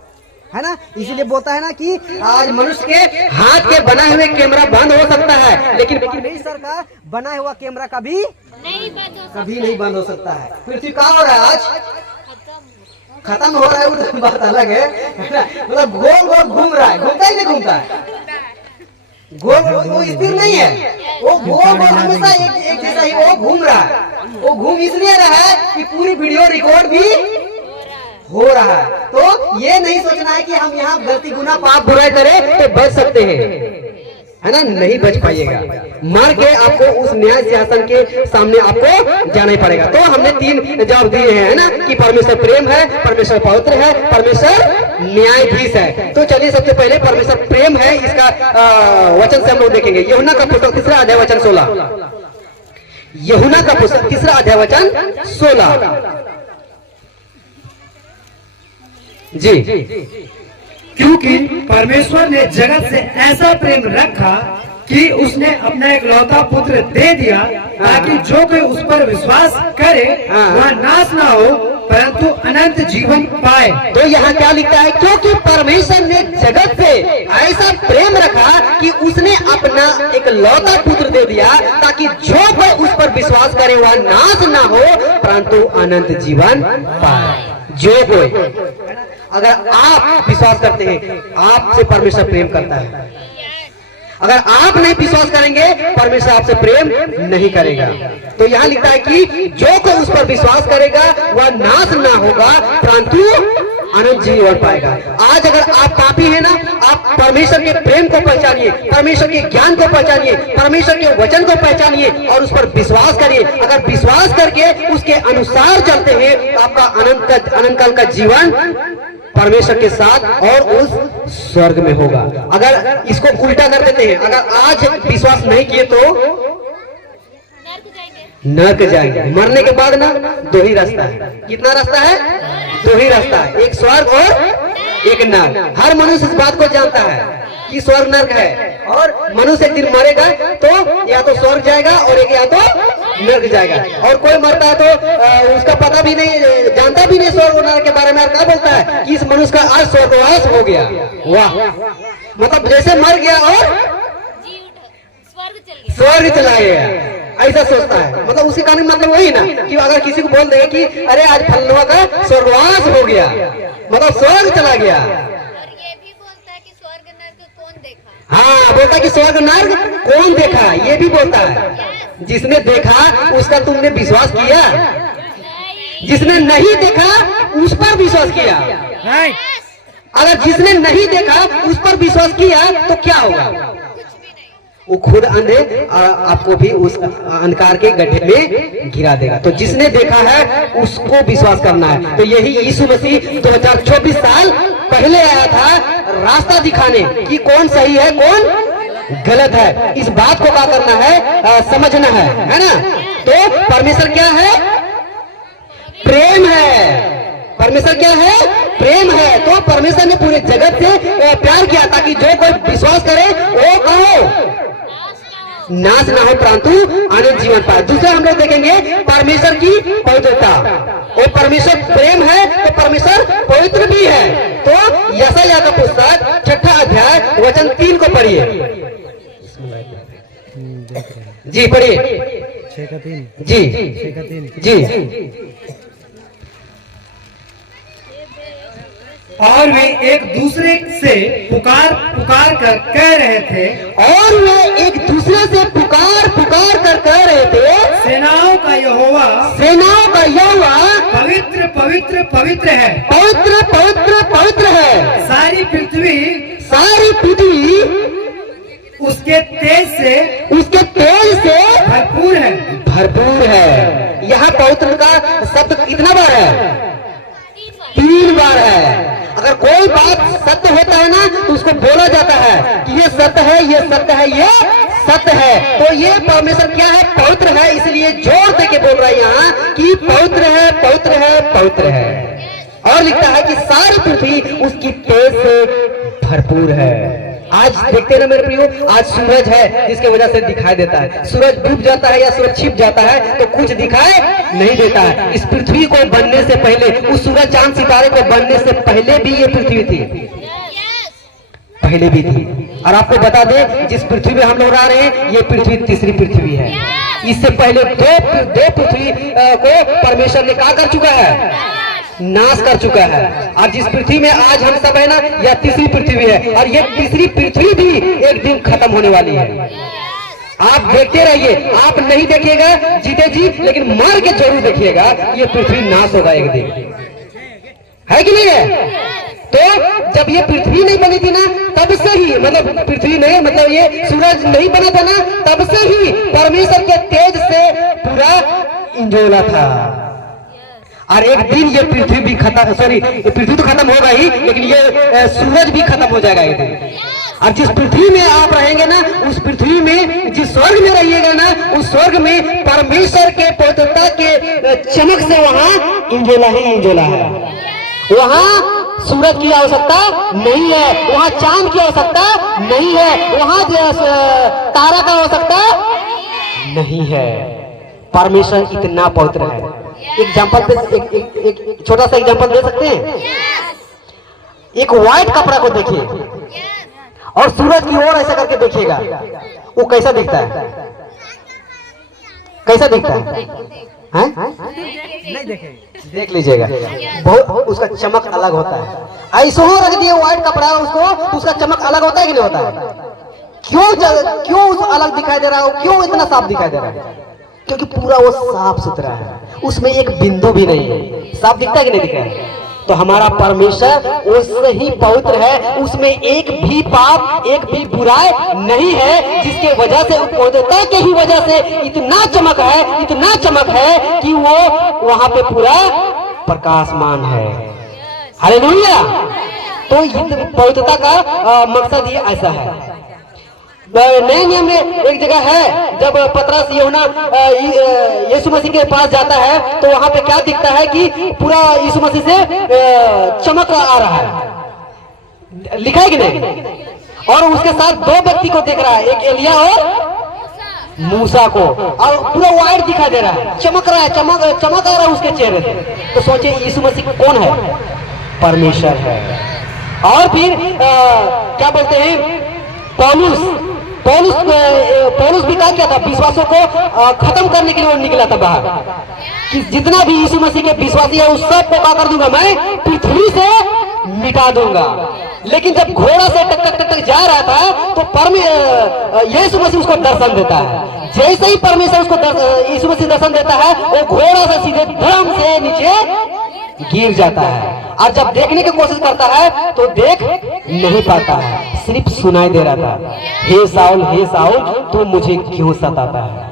है ना। इसीलिए बोलता है ना कि आज मनुष्य के हाथ के बनाए हुए कैमरा बंद हो सकता है, लेकिन परमेश्वर का बनाया हुआ कैमरा कभी नहीं बंद हो सकता है। पृथ्वी कहाँ हो रहा है? आज खत्म हो रहा है, वो तो बात अलग है ना। मतलब गोल गोल घूम रहा है, घूमता ही नहीं घूमता है, गोल वो स्थिर नहीं है, वो गोल गोल हमेशा एक जैसा ही वो घूम रहा है। वो घूम इसलिए रहा है कि पूरी वीडियो रिकॉर्ड भी हो रहा है। तो ये नहीं सोचना है कि हम यहाँ गलती गुना पाप बुराई करें तो बच सकते हैं, है ना, नहीं बच पाइएगा। मर के आपको उस न्याय सिंहासन के सामने आपको जाना ही पड़ेगा। तो हमने 3 जवाब दिए हैं, है ना, कि परमेश्वर प्रेम है, परमेश्वर पवित्र है, परमेश्वर न्यायाधीश है। तो चलिए सबसे पहले परमेश्वर प्रेम है इसका वचन से हम लोग देखेंगे। यूहन्ना का पुस्तक 3 अध्याय वचन 16। यूहन्ना का पुस्तक 3 अध्याय वचन 16 जी। क्योंकि परमेश्वर ने जगत से ऐसा प्रेम रखा कि उसने अपना एक लौता पुत्र दे दिया, ताकि जो कोई उस पर विश्वास करे वह नाश ना हो परंतु अनंत जीवन पाए। तो यहाँ क्या लिखता है? क्योंकि परमेश्वर ने जगत से ऐसा प्रेम रखा कि उसने अपना एक लौता पुत्र दे दिया, ताकि जो कोई उस पर विश्वास करे वह नाश ना हो परंतु अनंत जीवन पाए। जो कोई, अगर आप विश्वास करते हैं आपसे परमेश्वर प्रेम करता है, अगर आप नहीं विश्वास करेंगे परमेश्वर आपसे प्रेम नहीं करेगा। तो यहाँ लिखता है कि जो कोई उस पर विश्वास करेगा वह नाश ना होगा परंतु अनंत जीवन पाएगा। आज अगर आप पापी है ना, आप परमेश्वर के प्रेम को पहचानिए, परमेश्वर के ज्ञान को पहचानिए, परमेश्वर के वचन को पहचानिए और उस पर विश्वास करिए। अगर विश्वास करके उसके अनुसार चलते हैं तो आपका अनंत काल का जीवन परमेश्वर के साथ और उस स्वर्ग में होगा। अगर इसको उल्टा कर देते हैं, अगर आज विश्वास नहीं किए तो नरक जाएंगे। मरने के बाद ना 2 ही रास्ता है। कितना रास्ता है? 2 ही रास्ता है, एक स्वर्ग और एक नरक। हर मनुष्य इस बात को जानता है कि स्वर्ग नरक है, और मनुष्य एक दिन मरेगा तो या तो स्वर्ग जाएगा और एक या तो नरक जाएगा। और कोई मरता है तो उसका पता भी नहीं, जानता भी नहीं स्वर्ग और नरक के बारे में। क्या बोलता है कि इस मनुष्य का आज स्वर्गवास हो गया। वाह, मतलब जैसे मर गया और स्वर्ग चला गया, ऐसा सोचता है। मतलब उसी का मतलब वही ना कि अगर किसी को बोल दे कि अरे आज फलनुआ का स्वर्गवास हो गया, मतलब स्वर्ग चला गया। हाँ, बोलता है कि स्वर्ग नर्क कौन देखा, ये भी बोलता है। जिसने देखा उसका तुमने विश्वास किया, जिसने नहीं देखा उस पर विश्वास किया। अगर जिसने नहीं देखा उस पर विश्वास किया तो क्या होगा? वो खुद अंधे आपको भी उस अंधकार के गड्ढे में गिरा देगा। तो जिसने देखा है उसको विश्वास करना है। तो यही यीशु मसीह 2024 साल पहले आया था रास्ता दिखाने कि कौन सही है कौन गलत है। इस बात को क्या करना है? समझना है ना। तो परमेश्वर क्या है? प्रेम है। परमेश्वर क्या है? प्रेम है। तो परमेश्वर ने पूरे जगत से प्यार किया ताकि जो कोई विश्वास करे वो कहो नाश ना हो परंतु अनंत जीवन पाए। दूसरा हम लोग देखेंगे परमेश्वर की पवित्रता। और परमेश्वर प्रेम है तो परमेश्वर पवित्र भी है। तो यशायाह का पुस्तक 6 अध्याय वचन 3 को पढ़िए जी, पढ़िए 6:3 जी 6:3 जी। और वे एक दूसरे से पुकार पुकार कर कह रहे थे, और वे एक दूसरे से पुकार पुकार कर कह रहे थे, सेनाओं का यहोवा, सेनाओं का यहोवा पवित्र पवित्र पवित्र है, पवित्र पवित्र पवित्र है। सारी पृथ्वी उसके तेज से भरपूर है। यहाँ पवित्र का शब्द कितना बार है? 3 बार है। अगर कोई बात सत्य होता है ना तो उसको बोला जाता है कि ये सत्य है, ये सत्य है, ये सत्य है। तो ये परमेश्वर क्या है? पवित्र है। इसलिए जोर दे के बोल रहा है यहाँ कि पवित्र है, पवित्र है, पवित्र है। और लिखता है कि सारी पृथ्वी उसकी तेज से भरपूर है। आज देखते हैं ना मेरे प्रियो, आज सूरज है जिसके वजह से दिखाई देता है। सूरज डूब जाता है या सूरज छिप जाता है तो कुछ दिखाई नहीं देता है। इस पृथ्वी को बनने से पहले, उस सूरज चांद सितारे को बनने से पहले भी ये पृथ्वी थी, पहले भी थी। और आपको बता दें, जिस पृथ्वी में हम लोग रह रहे हैं ये पृथ्वी तीसरी पृथ्वी है। इससे पहले दो पृथ्वी को परमेश्वर ने क्या कर चुका है? नाश कर चुका है। और जिस पृथ्वी में आज हम सब है ना, यह तीसरी पृथ्वी है। और ये तीसरी पृथ्वी भी एक दिन खत्म होने वाली है। आप देखते रहिए, आप नहीं देखिएगा जीते जी, लेकिन मर के जरूर देखिएगा ये पृथ्वी नाश होगा एक दिन, है कि नहीं है? तो जब ये पृथ्वी नहीं बनी थी ना, तब से ही, मतलब पृथ्वी नहीं, मतलब ये सूरज नहीं बना था ना, तब से ही परमेश्वर के तेज से पूरा इंजोला था। और एक दिन ये पृथ्वी भी खत्म, सॉरी पृथ्वी तो खत्म होगा ही, लेकिन ये सूरज भी खत्म हो जाएगा एक दिन। और जिस पृथ्वी में आप रहेंगे ना, उस पृथ्वी में, जिस स्वर्ग में रहिएगा ना, उस स्वर्ग में परमेश्वर के पवित्रता के चमक से वहाँ इंजोला ही इंजोला है। वहाँ सूरज की आवश्यकता नहीं है, वहाँ चांद की आवश्यकता नहीं है, वहाँ तारा का आवश्यकता नहीं है। परमेश्वर इतना पवित्र है। एग्जाम्पल एक छोटा सा एग्जाम्पल दे सकते हैं? एक व्हाइट कपड़ा को देखिए और सूरज की ओर ऐसा करके देखिएगा, वो कैसा दिखता है? कैसा दिखता है? नहीं देखे, देख लीजिएगा, बहुत उसका चमक अलग होता है। ऐसा हो रख दिए व्हाइट कपड़ा उसको, तो उसका चमक अलग होता है कि नहीं होता है? क्यों उस अलग दिखाई दे रहा है? क्यों इतना साफ दिखाई दे रहा है? क्योंकि पूरा वो साफ सुथरा है, उसमें एक बिंदु भी नहीं है। साफ दिखता है कि नहीं दिखता है? तो हमारा परमेश्वर उससे ही पवित्र है, उसमें एक भी पाप, एक भी बुराई नहीं है, जिसके वजह से पवित्रता के ही वजह से इतना चमक है, इतना चमक है कि वो वहां पे पूरा प्रकाशमान है। हालेलुया। तो पवित्रता का मकसद ये ऐसा है। नए नियम में एक जगह है, जब पतरस यूहन्ना यीशु मसीह के पास जाता है तो वहां पे क्या दिखता है कि पूरा यीशु मसीह से चमक आ रहा है, लिखा है कि नहीं? और उसके साथ 2 व्यक्ति को देख रहा है, एक एलिया और मूसा को, और पूरा व्हाइट दिखाई दे रहा है, चमक रहा है, चमक आ रहा है उसके चेहरे से। तो सोचिए यीशु मसीह कौन है? परमेश्वर है। और फिर क्या बोलते हैं, पौलुस भी क्या था? विश्वासों को खत्म करने के लिए वो निकला था बाहर, कि जितना भी यीशु मसीह के विश्वासी है उस सब को क्या कर दूंगा मैं? पृथ्वी से मिटा दूंगा। लेकिन जब घोड़ा से टक जा रहा था तो यीशु मसीह उसको दर्शन देता है। जैसे ही परमेश्वर उसको यीशु मसीह दर्शन देता है, वो घोड़ा से सीधे धर्म से नीचे गिर जाता है। और जब देखने की कोशिश करता है तो देख नहीं पाता है, सिर्फ सुनाई दे रहा था, हे साउल तू मुझे क्यों सताता है?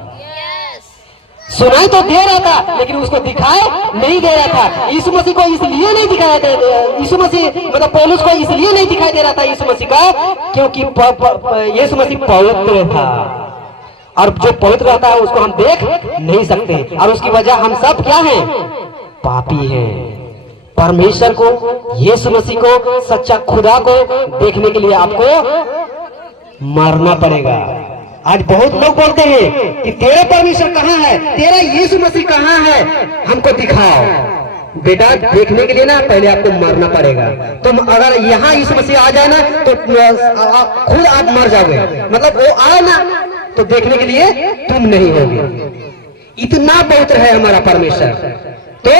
सुनाई तो दे रहा था लेकिन उसको दिखाई नहीं दे रहा था। यीशु मसीह को इसलिए नहीं दिखाया था, यीशु मसीह मतलब पौलुस को इसलिए नहीं दिखाई दे रहा था यीशु मसीह का, क्योंकि यीशु मसीह पवित्र था। और जो पवित्र रहता है उसको हम देख नहीं सकते, और उसकी वजह हम सब क्या हैं? पापी हैं। परमेश्वर को, यीशु मसीह को, सच्चा खुदा को देखने के लिए आपको मरना पड़ेगा। आज बहुत लोग बोलते हैं कि तेरा परमेश्वर कहाँ है, तेरा यीशु मसीह कहाँ है, हमको दिखाओ। बेटा देखने के लिए ना पहले आपको मरना पड़ेगा। तुम अगर यहाँ यीशु मसीह आ जाए ना तो खुद आप मर जाओगे, मतलब वो आए ना तो देखने के लिए तुम नहीं होगे। इतना पवित्र है हमारा परमेश्वर। तो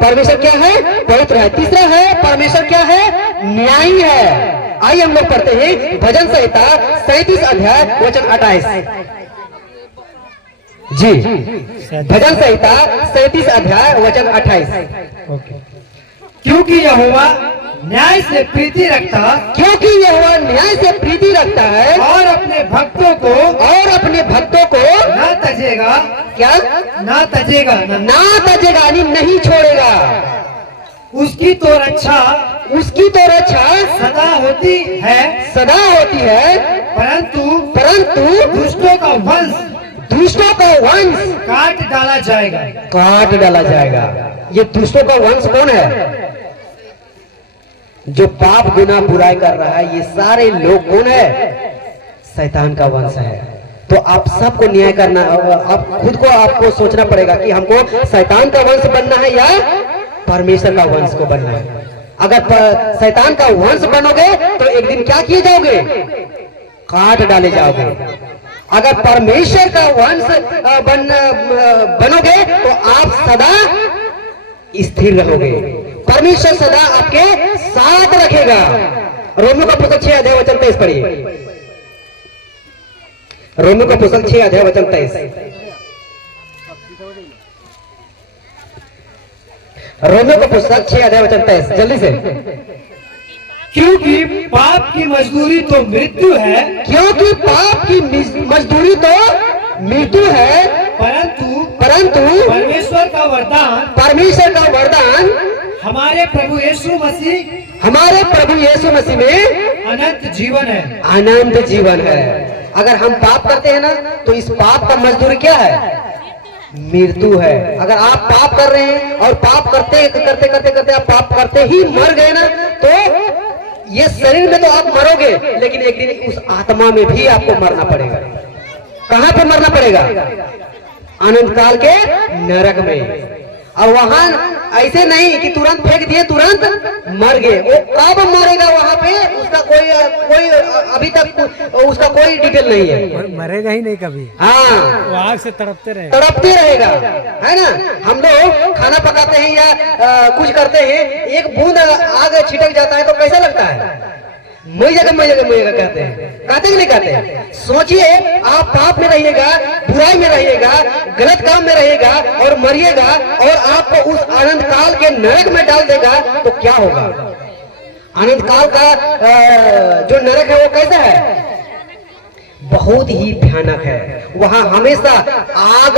परमेश्वर क्या है? पवित्र है। तीसरा है, परमेश्वर क्या है? न्यायी है। आइए हम लोग पढ़ते हैं भजन संहिता 37 अध्याय वचन 28 जी। भजन संहिता 37 अध्याय वचन 28। क्योंकि यहोवा न्याय से प्रीति रखता, क्योंकि यहोवा न्याय से प्रीति रखता है और अपने भक्तों को न तजेगा, क्या ना तजेगा ना तजेगा, यानी नहीं छोड़ेगा। उसकी तो रक्षा उसकी तो रक्षा सदा होती है, सदा होती है, परंतु दुष्टों का वंश काट डाला जाएगा। काट डाला जाएगा। ये दुष्टों का वंश कौन है? जो पाप गुनाह बुराई कर रहा है, ये सारे लोग कौन है? शैतान का वंश है। तो आप सबको न्याय करना, आप खुद को आपको सोचना पड़ेगा कि हमको शैतान का वंश बनना है या परमेश्वर का वंश को बनना है। अगर शैतान का वंश बनोगे तो एक दिन क्या किए जाओगे? काट डाले जाओगे। अगर परमेश्वर का वंश बनोगे तो आप सदा स्थिर रहोगे, परमेश्वर सदा आपके साथ रखेगा। रोमियो का पुस्तक 6 अध्याय वचन 23 पढ़िए। रोमियो का पुस्तक 6 अध्याय वचन 23। रोमियो का पुस्तक 6 अध्याय वचन 23, जल्दी से। क्योंकि पाप की मजदूरी तो मृत्यु है, क्योंकि पाप की मजदूरी तो मृत्यु है, परंतु परमेश्वर का वरदान हमारे प्रभु यीशु मसीह में अनंत जीवन है। अनंत जीवन है। अगर हम पाप करते हैं ना, तो इस पाप का मजदूरी क्या है? मृत्यु है। अगर आप पाप कर रहे हैं और पाप करते करते करते करते आप पाप करते ही मर गए ना, तो ये शरीर में तो आप मरोगे, लेकिन एक दिन उस आत्मा में भी आपको मरना पड़ेगा। कहां पे मरना पड़ेगा? अनंत काल के नरक में। और वहां ऐसे नहीं कि तुरंत फेंक दिए तुरंत मर गए। वो कब मरेगा वहां पे उसका कोई अभी तक उसका कोई डिटेल नहीं है। मरेगा ही नहीं कभी। हाँ, वो आग से तड़पते रहेगा, है ना। हम लोग खाना पकाते हैं या कुछ करते हैं, एक बूंद आग छिटक जाता है तो कैसा लगता है? मई जगह कहते हैं, कहते कि नहीं कहते? सोचिए, आप पाप में रहिएगा, बुराई में रहिएगा, गलत काम में रहिएगा और मरिएगा, और आपको उस अनंत काल के नरक में डाल देगा तो क्या होगा? अनंत काल का जो नरक है वो कैसा है? बहुत ही भयानक है। वहां हमेशा आग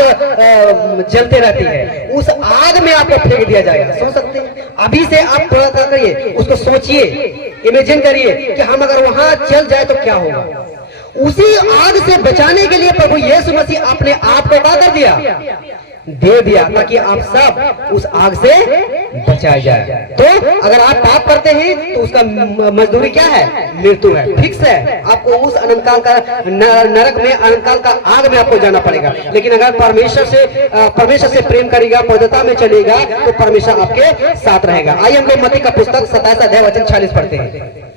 जलते रहती है। उस आग में आपको फेंक दिया जाएगा। सोच सकते हैं? अभी से आप थोड़ा सा करिए, उसको सोचिए, इमेजिन करिए कि हम अगर वहां चल जाए तो क्या होगा। उसी आग से बचाने के लिए प्रभु यीशु मसीह अपने आप को क्या कर दिया? दे दिया, ताकि आप सब उस आग से बचाए जाए। तो अगर आप पाप करते हैं तो उसका मजदूरी क्या है? मृत्यु है, फिक्स है। आपको उस अनंतकाल का नरक में, अनंतकाल का आग में आपको जाना पड़ेगा। लेकिन अगर परमेश्वर से प्रेम करेगा, पवित्रता में चलेगा, तो परमेश्वर आपके साथ रहेगा। आइए हम लोग मत्ती का पुस्तक 27 अध्याय वचन 46 पढ़ते हैं।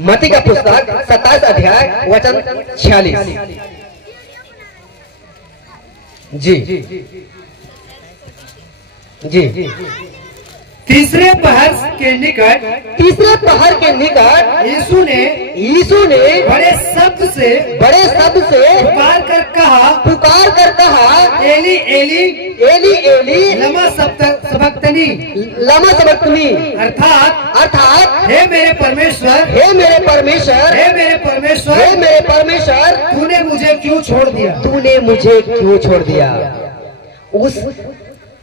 मत्ती का पुस्तक 27 अध्याय वचन 46। जी जी। तीसरे पहर के निकट यीशु ने बड़े शब्द से पुकार कर कहा, एली एली एली एली लमा सबक्तनी, अर्थात हे मेरे परमेश्वर, तूने मुझे क्यों छोड़ दिया? उस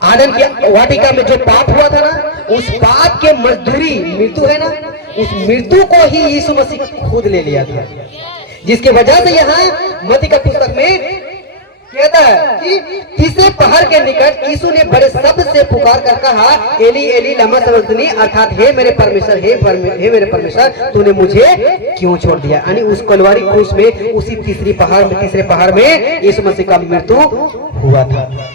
आदम की वाटिका में जो पाप हुआ था ना, उस पाप के मजदूरी मृत्यु है ना, उस मृत्यु को ही यीशु मसीह खुद ले लिया था। जिसके वजह से यहाँ मत्ती का पुस्तक में कहता है कि तीसरे पहर के निकट यीशु ने बड़े शब्द से पुकार कर कहा, एली एली लमा सबक्तनी, अर्थात हे मेरे परमेश्वर, तूने मुझे क्यों छोड़ दिया? यानी उस कलवारी क्रूस में, उसी तीसरे पहर में यीशु मसीह का मृत्यु हुआ था।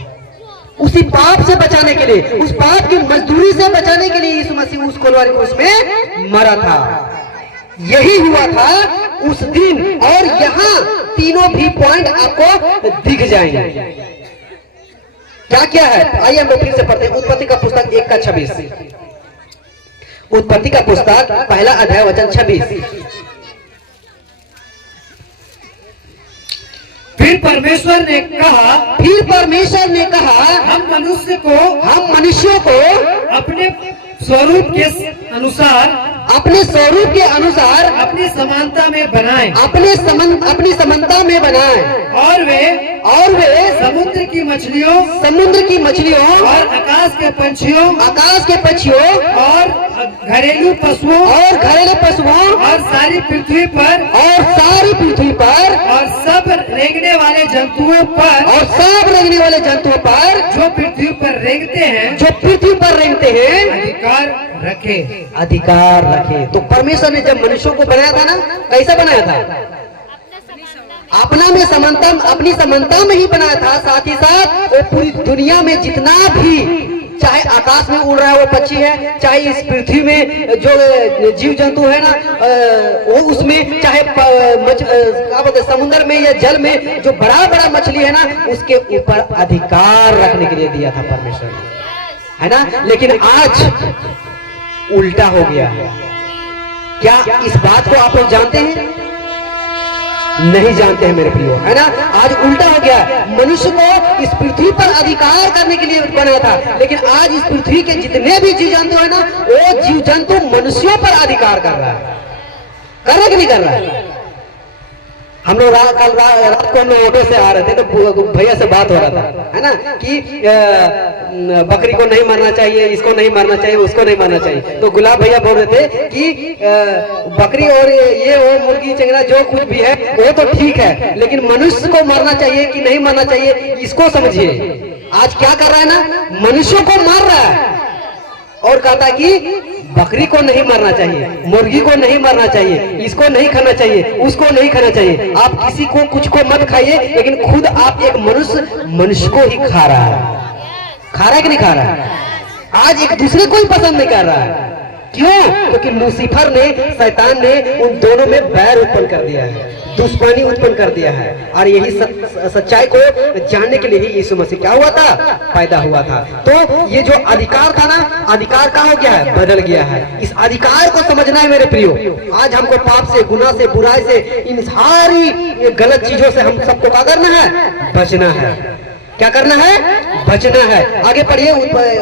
उसी पाप से बचाने के लिए, उस पाप की मजदूरी से बचाने के लिए यीशु मसीह उस कलवारी क्रूस में मरा था। यही हुआ था उस दिन, और यहाँ तीनों भी पॉइंट आपको दिख जाएंगे। क्या क्या है? आइए हम लोग फिर से पढ़ते हैं। उत्पत्ति का पुस्तक 1 का 26। उत्पत्ति का पुस्तक 1 अध्याय वचन 26। फिर परमेश्वर ने कहा, हम मनुष्यों को अपने स्वरूप के अनुसार अपने स्वरूप के अनुसार अपनी समानता में बनाए अपनी समानता में बनाए और वे समुद्र की मछलियों और आकाश के पंछियों और घरेलू पशुओं और सारी पृथ्वी पर और सब रेंगने वाले जंतुओं पर जो पृथ्वी पर रेंगते हैं अधिकार रखे। तो परमेश्वर ने जब मनुष्यों को बनाया था ना, कैसा बनाया था? अपनी समानता में ही बनाया था। साथ ही साथ वो पूरी दुनिया में जितना भी, चाहे आकाश में उड़ रहा है वो पक्षी है, चाहे इस पृथ्वी में जो जीव जंतु है ना वो उसमें, चाहे क्या बोलते समुद्र में या जल में जो बड़ा मछली है ना, उसके ऊपर अधिकार रखने के लिए दिया था परमेश्वर ने, है ना। लेकिन आज उल्टा हो गया। क्या इस बात को आप लोग जानते हैं? नहीं जानते हैं मेरे प्रियो, है ना। आज उल्टा हो गया। मनुष्य को इस पृथ्वी पर अधिकार करने के लिए बनाया था, लेकिन आज इस पृथ्वी के जितने भी जीव जंतु है ना, वो जीव जंतु मनुष्यों पर अधिकार कर रहा है। कर रहा है कि नहीं कर रहा है? हम लोग कल रात को हम ऑटो से आ रहे थे तो भैया से बात हो रहा था, है ना, कि बकरी को नहीं मारना चाहिए, इसको नहीं मारना चाहिए, उसको नहीं मारना चाहिए। तो गुलाब भैया बोल रहे थे कि बकरी और ये और मुर्गी चिंगड़ा जो कुछ भी है वो तो ठीक है, लेकिन मनुष्य को मारना चाहिए कि नहीं मारना चाहिए, इसको समझिए। आज क्या कर रहा है ना, मनुष्यों को मार रहा है और कहता है कि बकरी को नहीं मारना चाहिए, मुर्गी को नहीं मारना चाहिए, इसको नहीं खाना चाहिए, उसको नहीं खाना चाहिए। आप किसी को कुछ को मत खाइए, लेकिन खुद आप एक मनुष्य को ही खा रहा है कि नहीं खा रहा है? आज एक दूसरे को ही पसंद नहीं कर रहा है। क्यों? क्योंकि लूसीफर ने, शैतान ने उन दोनों में बैर उत्पन्न कर दिया है, दुश्मनी उत्पन्न कर दिया है। और यही सच्चाई को जानने के लिए ही यीशु मसीह क्या हुआ था? पैदा हुआ था। तो ये जो अधिकार था ना, अधिकार क्या हो गया है? बदल गया है। इस अधिकार को समझना है मेरे प्रियो। आज हमको पाप से, गुनाह से, बुराई से, इन सारी गलत चीजों से हम सबको क्या करना है? बचना है। क्या करना है? बचना है। आगे पढ़िए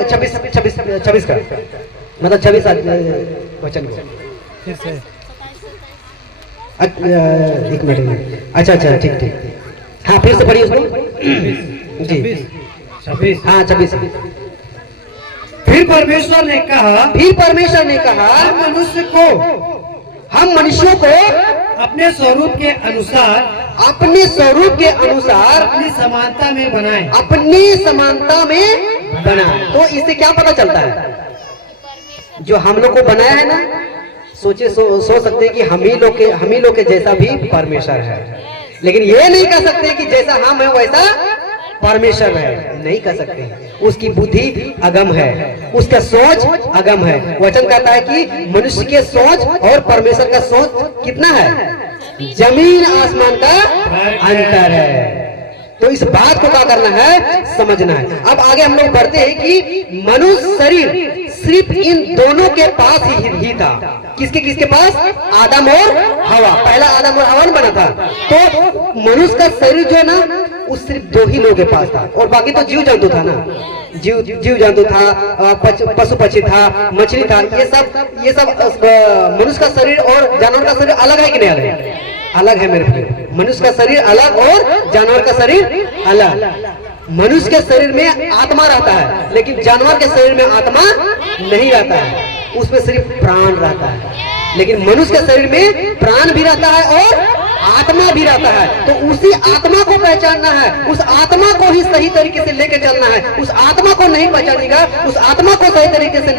26 का, मतलब 26 वचन को। एक मिनट, अच्छा ठीक, हाँ फिर से पढ़िए उसको जी। 26, हाँ 26। फिर परमेश्वर ने कहा हम मनुष्यों को अपने स्वरूप के अनुसार अपनी समानता में बनाए। तो इससे क्या पता चलता है? जो हम लोग को बनाया है ना, सोच सकते हैं कि हम ही लोग के जैसा भी परमेश्वर है, लेकिन ये नहीं कह सकते कि जैसा हम है वैसा परमेश्वर है। नहीं कह सकते। उसकी बुद्धि अगम है, उसका सोच अगम है। वचन कहता है कि मनुष्य के सोच और परमेश्वर का सोच कितना है? जमीन आसमान का अंतर है। तो इस बात को क्या करना है? समझना है। अब आगे हम लोग बढ़ते हैं कि मनुष्य शरीर सिर्फ इन दोनों के पास ही था। किसके पास? आदम और हवा। पहला आदम और हवा ने बना था। तो मनुष्य का शरीर जो है ना, उस सिर्फ 2 ही लोगों के पास था, और बाकी तो जीव जंतु था ना। जीव जंतु था, पशु पक्षी था, मछली था। ये सब मनुष्य का शरीर और जानवर का शरीर अलग है कि नहीं अलग है? अलग है मेरे प्रिय। मनुष्य का शरीर अलग और जानवर का शरीर अलग। मनुष्य के शरीर में आत्मा रहता है, लेकिन जानवर के शरीर में आत्मा नहीं रहता है, उसमें सिर्फ प्राण रहता है। लेकिन मनुष्य के शरीर में प्राण भी रहता है और आत्मा भी रहता है। तो उसी आत्मा को पहचानना है, उस आत्मा को ही सही तरीके से लेकर चलना है। उस आत्मा को नहीं पहचानिएगा, उस आत्मा को सही तरीके से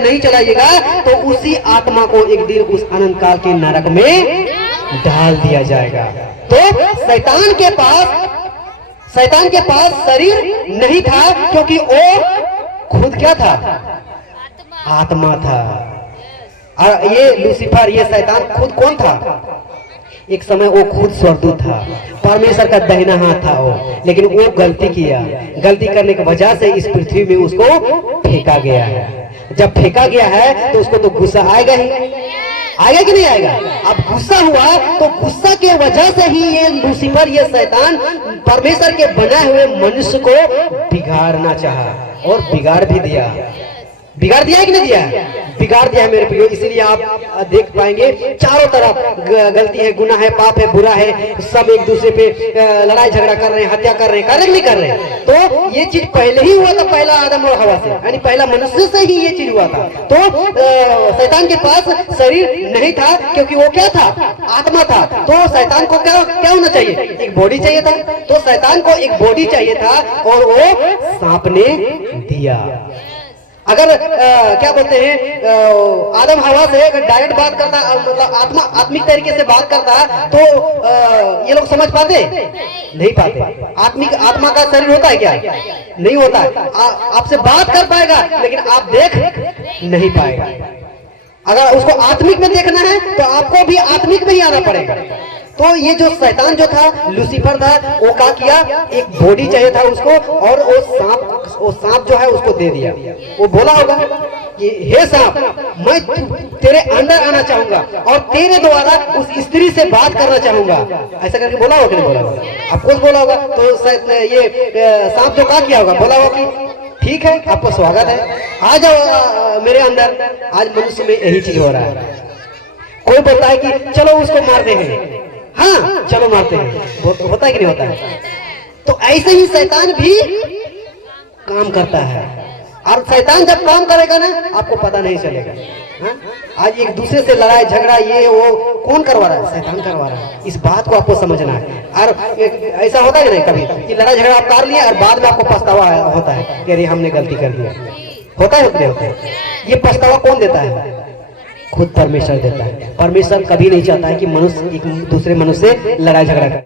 नहीं चलाइएगा, तो उसी आत्मा को एक दिन उस अनंत काल के नरक में डाल दिया जाएगा। तो शैतान के पास शरीर नहीं था, क्योंकि वो खुद क्या था? आत्मा था। और ये लूसीफर, ये शैतान खुद कौन था? एक समय वो खुद स्वर्गदूत था, परमेश्वर का दाहिना हाथ था वो, लेकिन वो गलती किया। गलती करने की वजह से इस पृथ्वी में उसको फेंका गया है। जब फेंका गया है तो उसको तो गुस्सा आएगा ही, आएगा कि नहीं आएगा? अब गुस्सा हुआ तो गुस्सा के वजह से ही ये लूसीफर, ये शैतान परमेश्वर के बनाए हुए मनुष्य को बिगाड़ना चाहा और बिगाड़ भी दिया। बिगाड़ दिया है कि नहीं दिया है? बिगाड़ दिया है मेरे प्रियो। इसीलिए आप देख पाएंगे चारों तरफ गलती है, गुनाह है, पाप है, बुरा है, सब एक दूसरे पे लड़ाई झगड़ा कर रहे हैं, हत्या कर रहे हैं, नहीं कर रहे हैं। तो ये चीज पहले ही हुआ था, पहला आदम और हवा से, यानी पहला मनुष्य से ही ये चीज हुआ था। तो शैतान के पास शरीर नहीं था, क्योंकि वो क्या था? आत्मा था। तो शैतान को क्या होना चाहिए? एक बॉडी चाहिए था। तो शैतान को एक बॉडी चाहिए था और वो सांप ने दिया। अगर क्या बोलते हैं, आदम हवा से अगर डायरेक्ट बात करता, मतलब आत्मिक तरीके से बात करता, तो ये लोग समझ पाते? नहीं पाते। आत्मा का शरीर होता है क्या? नहीं होता है। आपसे बात कर पाएगा लेकिन आप देख नहीं पाएगा। अगर उसको आत्मिक में देखना है तो आपको भी आत्मिक में ही आना पड़ेगा। तो ये जो शैतान जो था, लूसीफर था, वो क्या किया? एक बॉडी चाहिए था उसको, और वो सांप जो है उसको दे दिया। वो बोला होगा कि हे सांप, मैं तेरे अंदर आना चाहूंगा और तेरे द्वारा उस स्त्री से बात करना चाहूंगा। ऐसा करके बोला होगा कि नहीं बोला होगा? आपको बोला होगा। तो ये सांप जो क्या किया होगा? बोला होगा कि ठीक है, आपका स्वागत है, आ जाओ मेरे अंदर। आज मनुष्य में यही चीज हो रहा है। कोई बोलता है कि चलो उसको मार देंगे, हाँ चलो मारते हैं, होता है कि नहीं होता है? तो ऐसे ही शैतान भी काम करता है। और शैतान जब काम करेगा ना, आपको पता नहीं चलेगा। हाँ? आज एक दूसरे से लड़ाई झगड़ा ये वो कौन करवा रहा है? शैतान करवा रहा है। इस बात को आपको समझना है। और ऐसा होता है कि नहीं कभी कि लड़ाई झगड़ा आप कर लिए और बाद में आपको पछतावा होता है कि अरे हमने गलती कर दिया? होता है होता है। ये पछतावा कौन देता है? खुद परमेश्वर देता है। परमेश्वर कभी नहीं चाहता है कि मनुष्य एक दूसरे मनुष्य से लड़ाई झगड़ा करे।